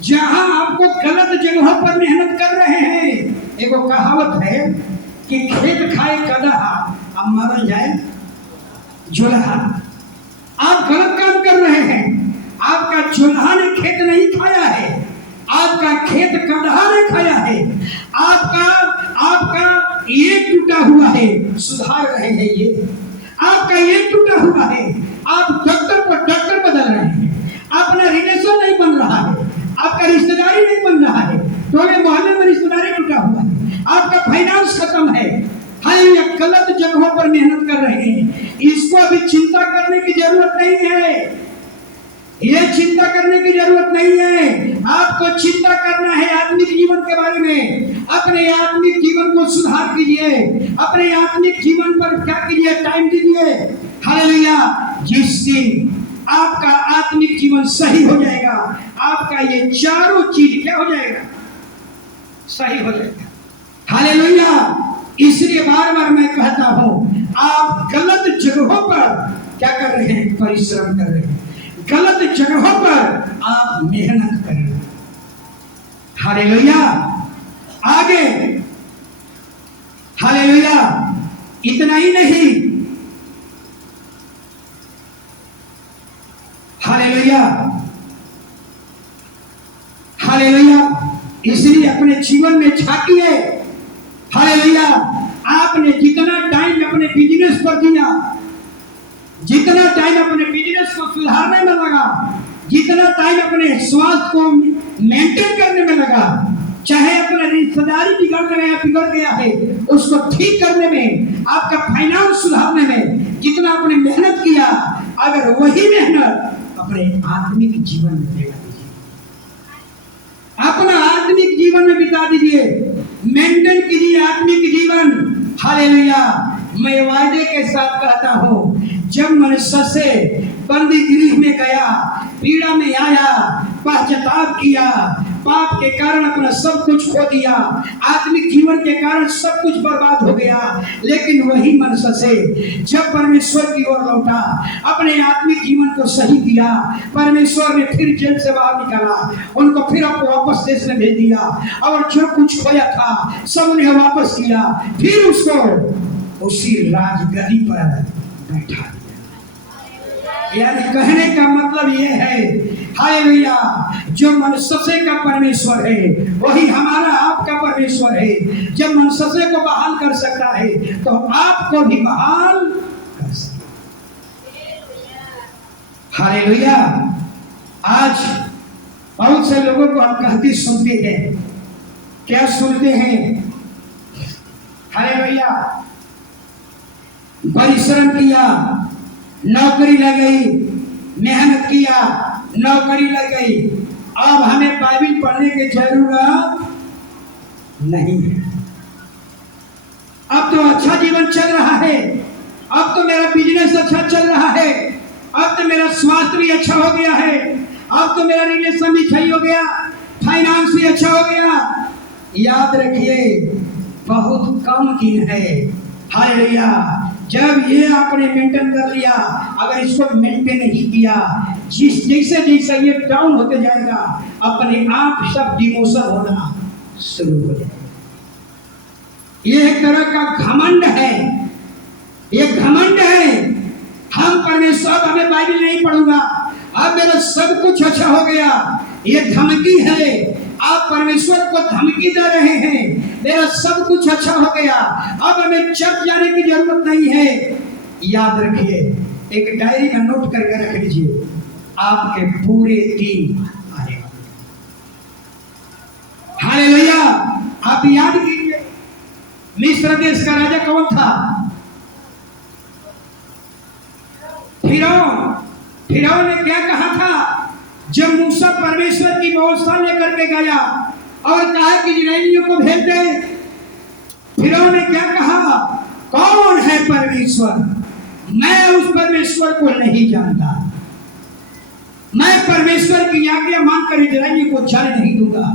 जहां आपको गलत जगहों पर मेहनत कर रहे हैं। एक कहावत है कि खेत खाए कदहा अब मारा जाए जुल्हा। आप गलत काम कर रहे हैं। आपका जुल्हा ने खेत नहीं खाया है, आपका खेत कदहा ने खाया है। आपका ये टूटा हुआ है, सुधार रहे हैं ये। आपका ये टूटा हुआ है, आप डॉक्टर पर डॉक्टर बदल रहे हैं। अपना रिलेशन नहीं बन रहा है, आपका रिश्तेदारी नहीं बन रहा है, टोले मोहल्ले में रिश्तेदारी टूटा हुआ है, आपका फाइनेंस खत्म है। हालेलुया। गलत जगहों पर मेहनत कर रहे हैं। इसको अभी चिंता करने की जरूरत नहीं है। ये चिंता करने की जरूरत नहीं है। आपको चिंता करना है आत्मिक जीवन के बारे में। अपने आत्मिक जीवन को सुधार कीजिए। अपने आत्मिक जीवन पर क्या कीजिए? टाइम दीजिए। हालेलुया। जिस दिन आपका आत्मिक जीवन सही हो जाएगा, आपका ये चारों चीज क्या हो जाएगा? सही हो जाएगा। हालेलुया। इसलिए बार बार मैं कहता हूं, आप गलत जगहों पर क्या कर रहे हैं? परिश्रम कर रहे हैं। गलत जगहों पर आप मेहनत कर रहे हैं। हालेलुया। आगे हालेलुया। इतना ही नहीं, हालेलुया हालेलुया। इसलिए अपने जीवन में झांकिए। हालेलुया। आपने जितना टाइम अपने बिजनेस पर दिया, जितना टाइम अपने बिजनेस को सुधारने में लगा, जितना टाइम अपने स्वास्थ्य को मेंटेन करने में लगा, चाहे अपना रिश्तेदारी बिगड़ गया है, उसको ठीक करने में, आपका फाइनेंस सुधारने में जितना आपने मेहनत किया, अगर वही मेहनत अपने आत्मिक जीवन में लगा दीजिए, अपना आत्मिक जीवन में बिता दीजिए, मेंटेन कीजिए आत्मिक जीवन। हालेलुया। मैं वायदे के साथ कहता हूँ, जब मनुष्य से बंदी गृह में गया, पीड़ा में आया, पश्चाताप किया, पाप के कारण अपना सब कुछ खो दिया, आत्मिक जीवन के कारण सब कुछ बर्बाद हो गया, लेकिन वही मनुष्य से जब परमेश्वर की ओर लौटा, अपने आत्मिक जीवन को सही किया, परमेश्वर ने फिर जेल से बाहर निकाला, उनको फिर वापस देश में भेज दिया, और जो कुछ खोया था सब उन्हें वापस किया, फिर उसको उसी राजगद्दी पर बैठा दिया। यानी कहने का मतलब ये है, हालेलुया, जो मनुष्य का परमेश्वर है वही हमारा आपका परमेश्वर है। जब मनुष्य को बहाल कर सकता है तो आपको भी बहाल कर सकता है। हालेलुया। आज बहुत से लोगों को हम कहते सुनते हैं, क्या सुनते हैं? हालेलुया। परिश्रम किया, नौकरी लग गई, मेहनत किया, नौकरी लग गई, अब हमें बाइबिल पढ़ने की जरूरत नहीं है। अब तो अच्छा जीवन चल रहा है, अब तो मेरा बिजनेस अच्छा चल रहा है, अब तो मेरा स्वास्थ्य भी अच्छा हो गया है, अब तो मेरा रिलेशन भी सही हो गया, फाइनेंस भी अच्छा हो गया। याद रखिए, बहुत कम दिन है। हालेलुया। जब ये आपने मेंटेन कर लिया, अगर इसको मेंटेन नहीं किया, जैसे जैसे ये डाउन होते जाएगा, अपने आप सब डिमोशन होना शुरू हो जाएगा। ये एक तरह का घमंड है, ये घमंड है। हम परमेश्वर, हमें बाइबल नहीं पढ़ूंगा, अब मेरा सब कुछ अच्छा हो गया, ये धमकी है। आप परमेश्वर को धमकी दे रहे हैं। मेरा सब कुछ अच्छा हो गया, अब हमें चर्च जाने की जरूरत नहीं है। याद रखिए, एक डायरी में नोट करके रख लीजिए, आपके पूरे दिन आने वाले। हालेलुया। आप याद कीजिए, मिस्र देश का राजा कौन था? फिरौन ने क्या कहा था जब मूसा परमेश्वर की व्यवस्था लेकर के गया और कहा कि इस्राएलियों को भेज दे? फिरौन ने क्या कहा? कौन है परमेश्वर? मैं उस परमेश्वर को नहीं जानता, मैं परमेश्वर की आज्ञा मानकर इस्राएलियों को जाने नहीं दूंगा।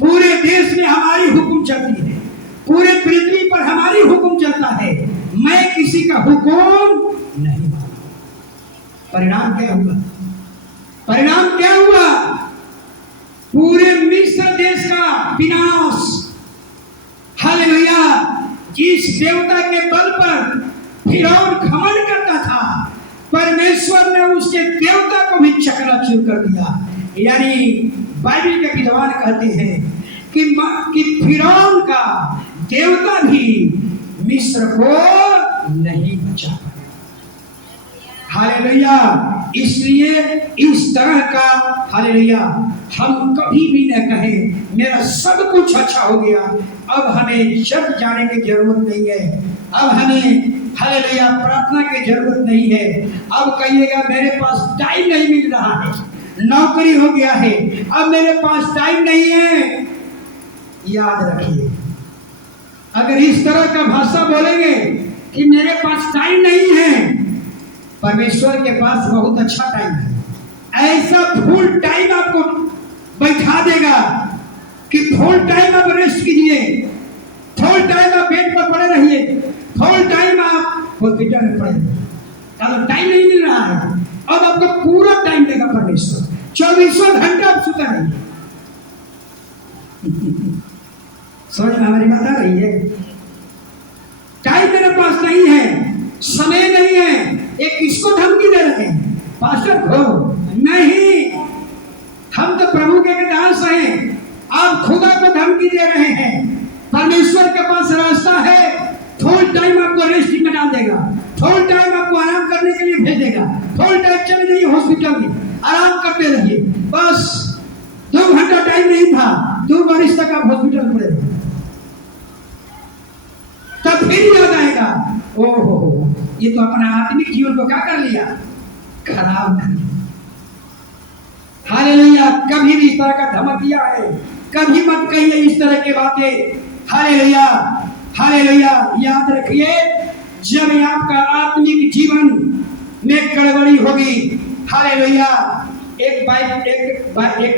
पूरे देश में हमारी हुक्म चलती है, पूरे पृथ्वी पर हमारी हुक्म चलता है, मैं किसी का हुक्म नहीं। परिणाम क्या हुआ? परिणाम क्या हुआ? पूरे मिस्र देश का विनाश। हालेलुया। जिस देवता के बल पर फिरौन घमंड करता था, परमेश्वर ने उसके देवता को भी चकनाचूर कर दिया। यानी बाइबल के विद्वान कहते हैं कि फिरौन का देवता भी मिस्र को नहीं बचा। हालेलुया। इसलिए इस तरह का हालेलुया हम कभी भी न कहें मेरा सब कुछ अच्छा हो गया, अब हमें चर्च जाने की जरूरत नहीं है, अब हमें हालेलुया प्रार्थना की जरूरत नहीं है। अब कहिएगा मेरे पास टाइम नहीं मिल रहा है, नौकरी हो गया है, अब मेरे पास टाइम नहीं है। याद रखिए, अगर इस तरह का भाषा बोलेंगे कि मेरे पास टाइम नहीं है, परमेश्वर के पास बहुत अच्छा टाइम है। ऐसा फुल टाइम आपको बैठा देगा कि फुल टाइम आप रेस्ट कीजिए, फुल टाइम आप बेड पर पड़े रहिए, फुल टाइम आप हॉस्पिटल में पड़े रहिए। तो टाइम नहीं मिल रहा है, अब आपको पूरा टाइम देगा परमेश्वर, 24 घंटा आप सुता रहिए। समझ में हमारी बात आ रही है? टाइम मेरे पास नहीं है, समय नहीं है। एक किसको धमकी दे रहे हैं? पास्टर को नहीं, हम तो प्रभु के दास हैं। आप खुदा को धमकी दे रहे हैं। परमेश्वर के पास रास्ता है, फुल टाइम आपको रेस्ट में डाल देगा, फुल टाइम आपको आराम करने के लिए भेजेगा, फुल टाइम चले जाइए हॉस्पिटल में, आराम करते रहिए। बस 2 घंटा टाइम नहीं था, 2 बारिश तक आप हॉस्पिटल पड़े रहे। तब फिर याद आएगा, ओहो ये तो अपना आत्मिक जीवन को क्या कर लिया? खराब कर लिया। हालेलुया। कभी भी इस तरह का धमक दिया है, कभी मत कहिए इस तरह की बातें। हालेलुया। हालेलुया। याद रखिए, जब आपका आत्मिक जीवन में गड़बड़ी होगी, हालेलुया। एक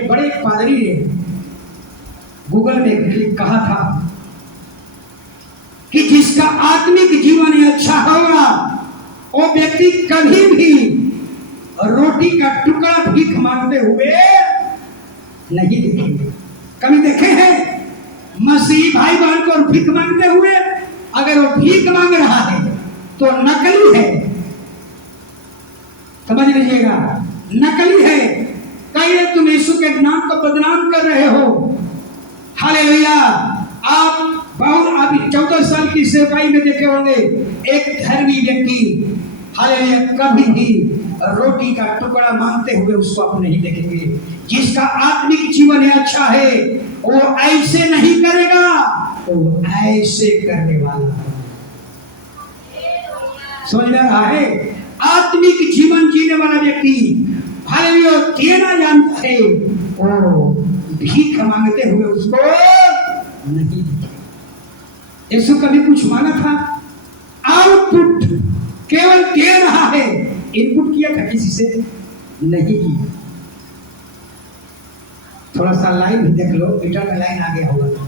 बड़े पादरी ने गूगल में कहा था कि जिसका आत्मिक जीवन अच्छा होगा, वो व्यक्ति कभी भी रोटी का टुकड़ा भीख मांगते हुए नहीं देखेंगे। कभी देखे हैं मसीही भाई बहन को भीख मांगते हुए? अगर वो भीख मांग रहा है तो नकली है, समझ लीजिएगा, नकली है। कहीं तुम यीशु के नाम को बदनाम कर रहे हो। हालेलुया। आप बहुत अभी 14 साल की सेवाई में देखे होंगे, एक धर्मी व्यक्ति हालेलुया कभी भी रोटी का टुकड़ा मांगते हुए उसको आप नहीं देखेंगे। जिसका आत्मिक जीवन अच्छा है वो ऐसे नहीं करेगा, वो ऐसे करने वाला है। समझ में रहा है? आत्मिक जीवन जीने वाला व्यक्ति हालेलुया देना जानता है, वो भीख मांगते हुए उसको नहीं। यीशु कभी कुछ मांगा था? आउटपुट केवल दे रहा है, इनपुट किया था किसी से? नहीं किया। थोड़ा सा लाइन भी देख लो, मीटर में लाइन आ गया होगा।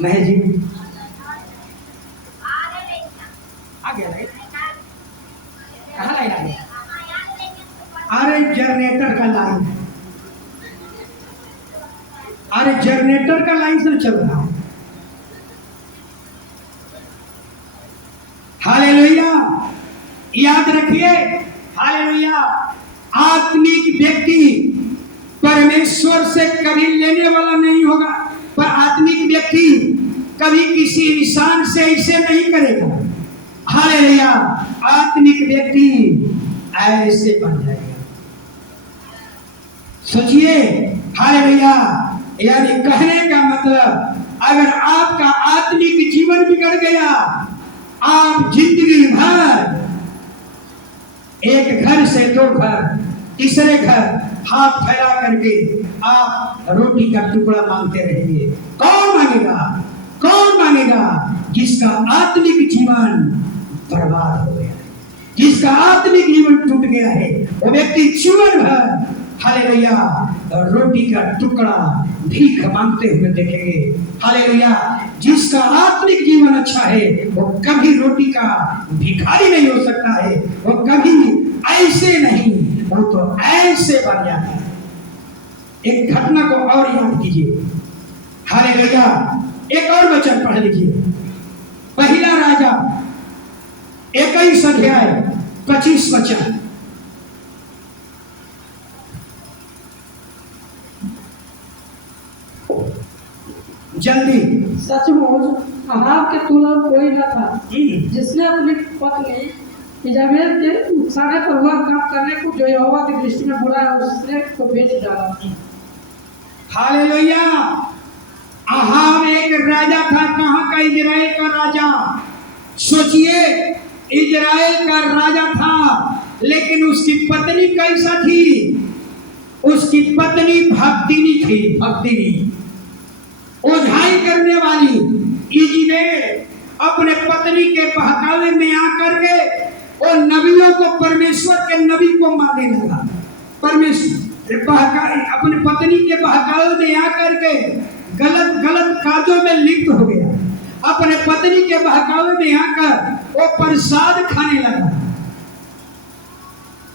महेश जी आ गया लाइन? कहाँ लाइन आ गया? अरे जनरेटर का लाइन, अरे जनरेटर का लाइन से चल रहा है। हालेलुया। याद रखिए, हालेलुया, आत्मिक व्यक्ति परमेश्वर से कभी लेने वाला नहीं होगा, पर आत्मिक व्यक्ति कभी किसी इंसान से ऐसे नहीं करेगा। हालेलुया। आत्मिक व्यक्ति ऐसे बन जाएगा। सोचिए, हालेलुया। यानी कहने का मतलब, अगर आपका आत्मिक जीवन बिगड़ गया, आप जिंदगी भर एक घर से दो घर, तीसरे घर हाथ फैला करके आप रोटी का टुकड़ा मांगते रहेंगे। कौन मांगेगा? कौन मांगेगा? जिसका आत्मिक जीवन बर्बाद हो गया है, जिसका आत्मिक जीवन टूट गया है, वो व्यक्ति जीवन भर हालेलुया रोटी का टुकड़ा भीख मांगते हुए देखेंगे। हालेलुया। जिसका आत्मिक जीवन अच्छा है, वो कभी रोटी का भिखारी नहीं हो सकता है। वो कभी ऐसे नहीं, वो तो ऐसे बन जाता है। एक घटना को और याद कीजिए। हालेलुया। एक और वचन पढ़ लीजिए। पहला राजा 21 अध्याय 25 वचन। जल्दी। सचमुच अहाब के तुल्य कोई न था जिसने अपनी पत्नी इजाबेल के उकसाने पर हुआ काम करने को जो यहोवा की दृष्टि में बुरा है उसने को बेच डाला। हालेलुया। अहाब एक राजा था। कहाँ का? इजराइल का राजा। सोचिए, इजराइल का राजा था, लेकिन उसकी पत्नी कैसा थी? उसकी पत्नी भक्तिनी थी। भक्तिनी, ओझाई करने वाली इजेबेल अपने पत्नी के बहकावे में आकर के और नबियों को, परमेश्वर के नबी को मारने लगा। परमेश्वर अपने पत्नी के बहकावे में आकर के गलत गलत काजों में लिप्त हो गया। अपने पत्नी के बहकावे में आकर वो प्रसाद खाने लगा।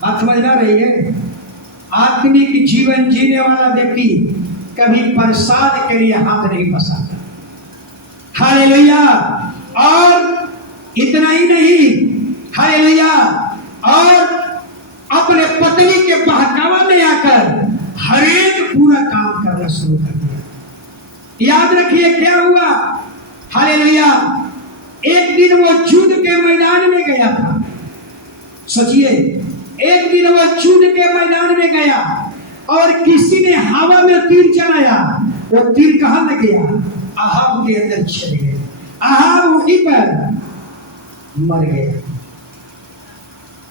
बात समझ ना रही है? आत्मिक जीवन जीने वाला व्यक्ति कभी प्रसाद के लिए हाथ नहीं पसारता। हालेलुया। और इतना ही नहीं, हालेलुया, और अपने पत्नी के बहकावा में आकर हर एक पूरा काम करना शुरू कर दिया। याद रखिए क्या हुआ। हालेलुया। एक दिन वो युद्ध के मैदान में गया था। सोचिए, एक दिन वो युद्ध के मैदान में गया और किसी ने हवा में तीर चलाया। वो तीर कहाँ लग गया? अहाब के अंदर चले गए। अहाब वहीं पर मर गया।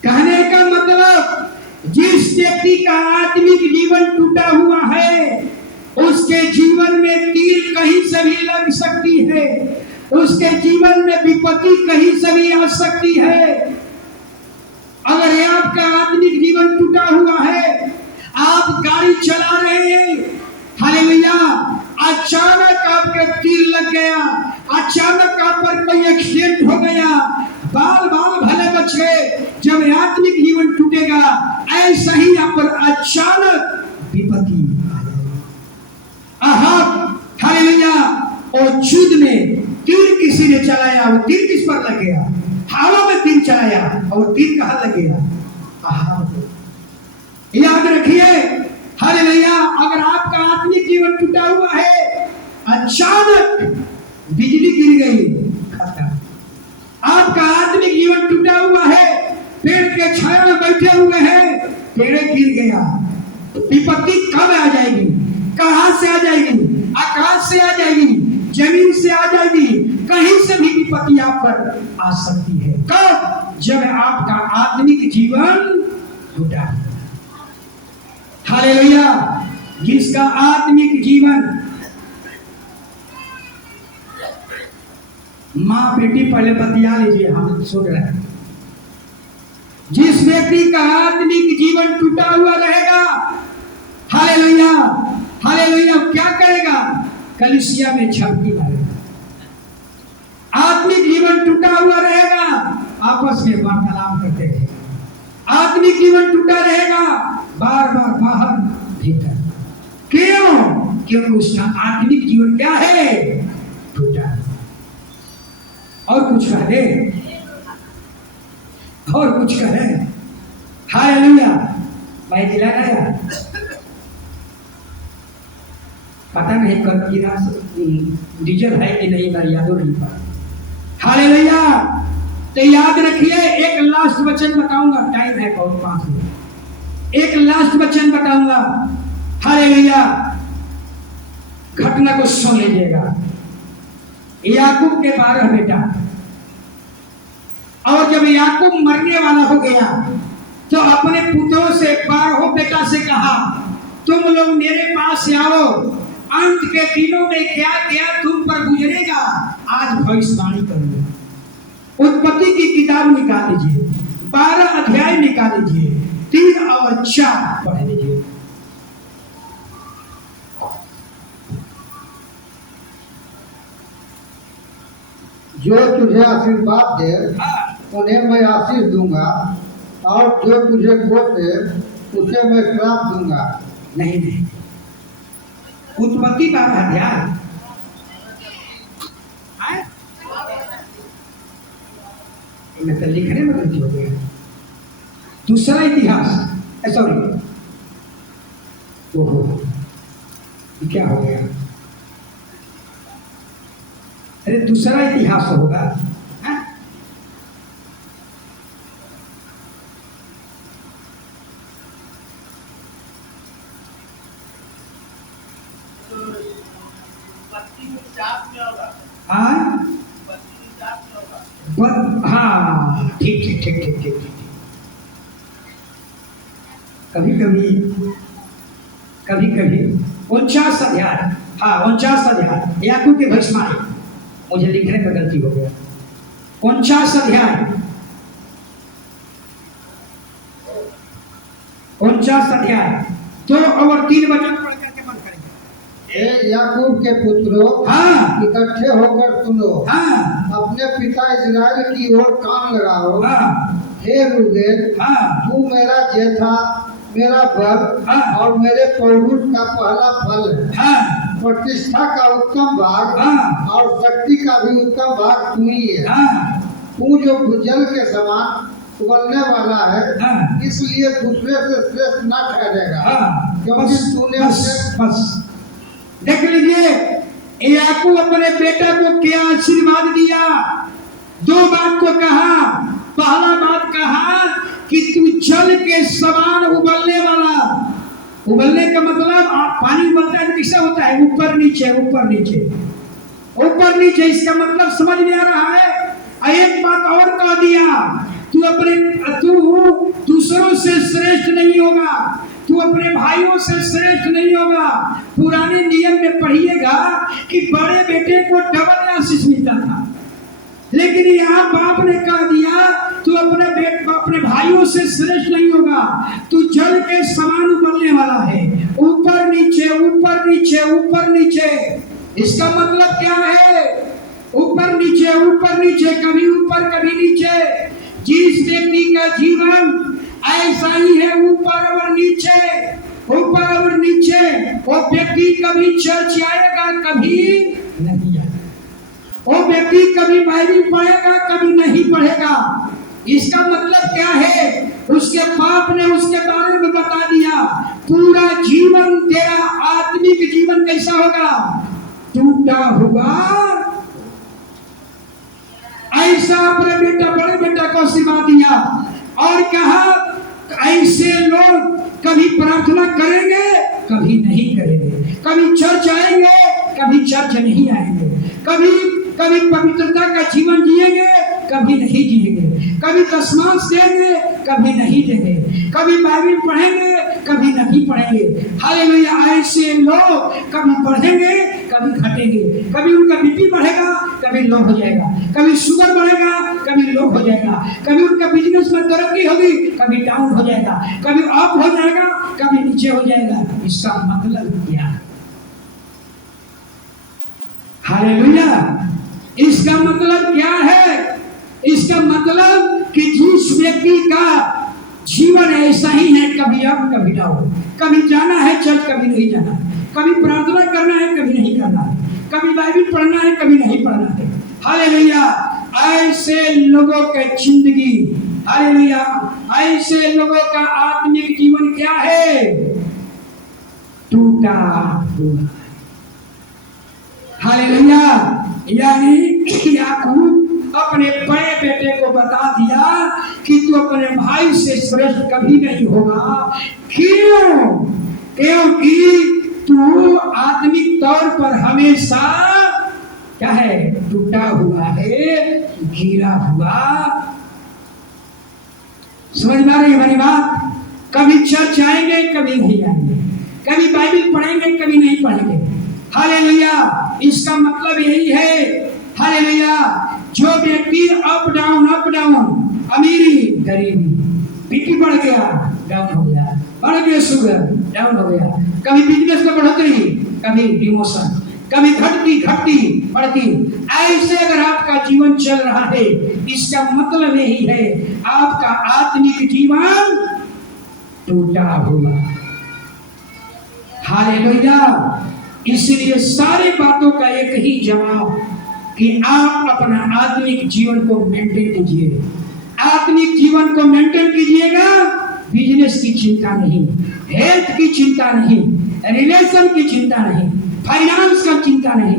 कहने का मतलब, जिस व्यक्ति का आत्मिक जीवन टूटा हुआ है, उसके जीवन में तीर कहीं से भी लग सकती है। उसके जीवन में विपत्ति कहीं से भी आ सकती है। अगर आपका आत्मिक जीवन टूटा हुआ है, आप गाड़ी चला रहे हैं, हालेलुया, अचानक आपके तीर लग गया, अचानक आप पर कोई एक्सीडेंट हो गया, बाल बाल भले बच गए। जब आत्मिक जीवन टूटेगा, ऐसा ही आप पर अचानक विपत्ति आ जाएगी। अहाब, हालेलुया, और युद्ध में तीर किसी ने चलाया, वो तीर किस पर लग गया? हवा में तीर चलाया, और तीर कहाँ लग गया? अहाब को। याद रखिए, हालेलुया, अगर आपका आत्मिक जीवन टूटा हुआ है, अचानक बिजली गिर गई, खत्म। आपका आत्मिक जीवन टूटा हुआ है, पेड़ के छाया में बैठे हुए हैं, पेड़ गिर गया, तो विपत्ति कब आ जाएगी? कहां से आ जाएगी? आकाश से आ जाएगी, जमीन से आ जाएगी, कहीं से भी विपत्ति आप पर आ सकती है। कब? जब आपका आत्मिक जीवन टूटा। हालेलुया। जिसका आत्मिक जीवन, माँ बेटी पहले बतिया लीजिए, हम सुन रहे हैं। जिस व्यक्ति का आत्मिक जीवन टूटा हुआ रहेगा, हालेलुया, हालेलुया, क्या करेगा? कलीसिया में झपकी मारेगा। आत्मिक जीवन टूटा हुआ रहेगा, आपस में वार्तालाप करते रहेगा। आत्मिक जीवन टूटा रहेगा, बार बार बाहर भीतर। क्यों? क्योंकि उसका आत्मिक जीवन क्या है? टूटा। और कुछ कहे, और कुछ कहे। हालेलुया। मैं जिला गया, पता नहीं कल की डीजल है कि नहीं, मैं यादों नहीं पा। हालेलुया। तो याद रखिए, एक लास्ट वचन बताऊंगा, टाइम है बहुत 5 मिनट, एक लास्ट वचन बताऊंगा। हालेलुया। घटना को सुन लीजिएगा। याकूब के 12 बेटा, और जब याकूब मरने वाला हो गया तो अपने पुत्रों से 12 बेटा से कहा, तुम लोग मेरे पास आओ, अंत के दिनों में क्या क्या तुम पर गुजरेगा आज भविष्यवाणी करूंगा। उत्पत्ति की किताब निकाल लीजिए, 12 अध्याय निकाल लीजिए, 3 और 4 पढ़ लीजिए। जो तुझे आशीर्वाद दे उन्हें मैं आशीष दूंगा, और जो तुझे कोसे उसे मैं श्राप दूंगा। नहीं नहीं, उत्पत्ति 12 अध्याय, मैं तो लिखने में गलती हो गया। दूसरा इतिहास, सॉरी, ओहो ये क्या हो गया? अरे दूसरा इतिहास होगा। हाँ? हाँ ठीक ठीक ठीक ठीक ठीक ठीक। कभी कभी 49 अध्याय, हाँ 49 अध्याय याकूब के भविष्यवाणी, मुझे लिखने में गलती हो गया। 49 अध्याय, 49 अध्याय 2 और 3 वचन पढ़ करके बंद करेंगे। हे याकूब के पुत्रों, हाँ इकट्ठे होकर सुनो, हाँ अपने पिता इजराइल की ओर कान लगाओ। हाँ हे रूबेन, हाँ तू मेरा जेठा, मेरा बर हाँ। और मेरे पौरुष का पहला फल है। हाँ प्रतिष्ठा का उत्तम भाग हाँ। और शक्ति का भी उत्तम भाग तू ही है। हाँ तू जो भूजल के समान उबलने वाला है, हाँ। इसलिए दूसरे से श्रेष्ठ न ठहरेगा, हाँ। क्योंकि तूने बस देख लीजिए, याकूब अपने बेटा को क्या आशीर्वाद दिया। 2 बात को कहा। पहला बात कहा कि तू जल के समान उबलने वाला। उबलने का मतलब पानी उबलता है तो कैसा होता है? ऊपर नीचे ऊपर नीचे ऊपर नीचे। इसका मतलब समझ में आ रहा है। एक बात और कह दिया, तू दूसरों से श्रेष्ठ नहीं होगा, तू अपने भाइयों से श्रेष्ठ नहीं होगा। पुराने नियम में पढ़िएगा कि बड़े बेटे को डबल आशीष मिलता था, लेकिन यहाँ बाप ने कह दिया तू अपने भाइयों से श्रेष्ठ नहीं होगा, तू जल के समान उबलने वाला है। ऊपर नीचे ऊपर नीचे ऊपर नीचे। इसका मतलब क्या है? ऊपर नीचे, कभी ऊपर कभी नीचे। जिस व्यक्ति का जीवन ऐसा ही है, ऊपर और नीचे, वो व्यक्ति कभी चर्च आएगा कभी नहीं आएगा, वो व्यक्ति कभी बाइबल पढ़ेगा कभी नहीं पढ़ेगा। इसका मतलब क्या है? उसके बाप ने उसके बारे में बता दिया, पूरा जीवन तेरा आत्मिक जीवन कैसा होगा? टूटा हुआ। ऐसा अपने बड़े बेटा को सिखा दिया और कहा ऐसे लोग कभी प्रार्थना करेंगे कभी नहीं करेंगे, कभी चर्च आएंगे कभी चर्च नहीं आएंगे, कभी पवित्रता का जीवन जिएंगे कभी नहीं जिएंगे, कभी दशमांश देंगे कभी नहीं देंगे, कभी बाइबल पढ़ेंगे कभी नहीं पढ़ेंगे। हालेलुया। ऐसे लोग कभी बढ़ेंगे कभी घटेंगे, कभी उनका बीपी बढ़ेगा कभी लो हो जाएगा, कभी शुगर बढ़ेगा कभी लो हो जाएगा, कभी उनका बिजनेस में तरक्की होगी कभी डाउन हो जाएगा, कभी अप हो जाएगा कभी नीचे हो जाएगा। इसका मतलब क्या है? हालेलुया। इसका मतलब क्या है? इसका मतलब कि जिस व्यक्ति का जीवन ऐसा ही है, कभी अप कभी डाउन, कभी जाना है चर्च कभी नहीं जाना है, कभी प्रार्थना करना है कभी नहीं करना है, कभी बाइबल पढ़ना है कभी नहीं पढ़ना है। हालेलुया। ऐसे लोगों की जिंदगी, हालेलुया, ऐसे लोगों का आत्मिक जीवन क्या है? टूटा हुआ। हालेलुया। यानी याकूब अपने बड़े बेटे को बता दिया कि तू अपने भाई से श्रेष्ठ कभी नहीं होगा। क्यों? क्योंकि तू आत्मिक तौर पर हमेशा क्या है, टूटा हुआ है, गिरा हुआ। समझ में आ रही हमारी बात? कभी चर्च आएंगे, कभी नहीं आएंगे, कभी बाइबल पढ़ेंगे, कभी नहीं पढ़ेंगे। हालेलुया। इसका मतलब यही है, हालेलुया, जो व्यक्ति अप डाउन, अमीरी गरीबी, बीपी बढ़ गया, डाउन हो गया, बढ़ गया शुगर, डाउन हो गया, कभी बिजनेस में बढ़ोतरी, कभी डिमोशन, कभी घटती बढ़ती, ऐसे अगर आपका जीवन चल रहा है, इसका मतलब यही है आपका आत्मिक जीवन टूटा हुआ। हालेलुया। इसलिए सारी बातों का एक ही जवाब कि आप अपना आत्मिक जीवन को मेंटेन कीजिए। आत्मिक जीवन को मेंटेन कीजिएगा, बिजनेस की चिंता नहीं, हेल्थ की चिंता नहीं, रिलेशन की चिंता नहीं, फाइनेंस का चिंता नहीं,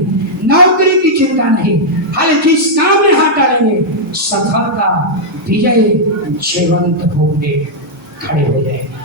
नौकरी की चिंता नहीं। हाल जिस काम में हाथ डालेंगे सफलता, विजय जीवंत होंगे, खड़े हो जाएगा।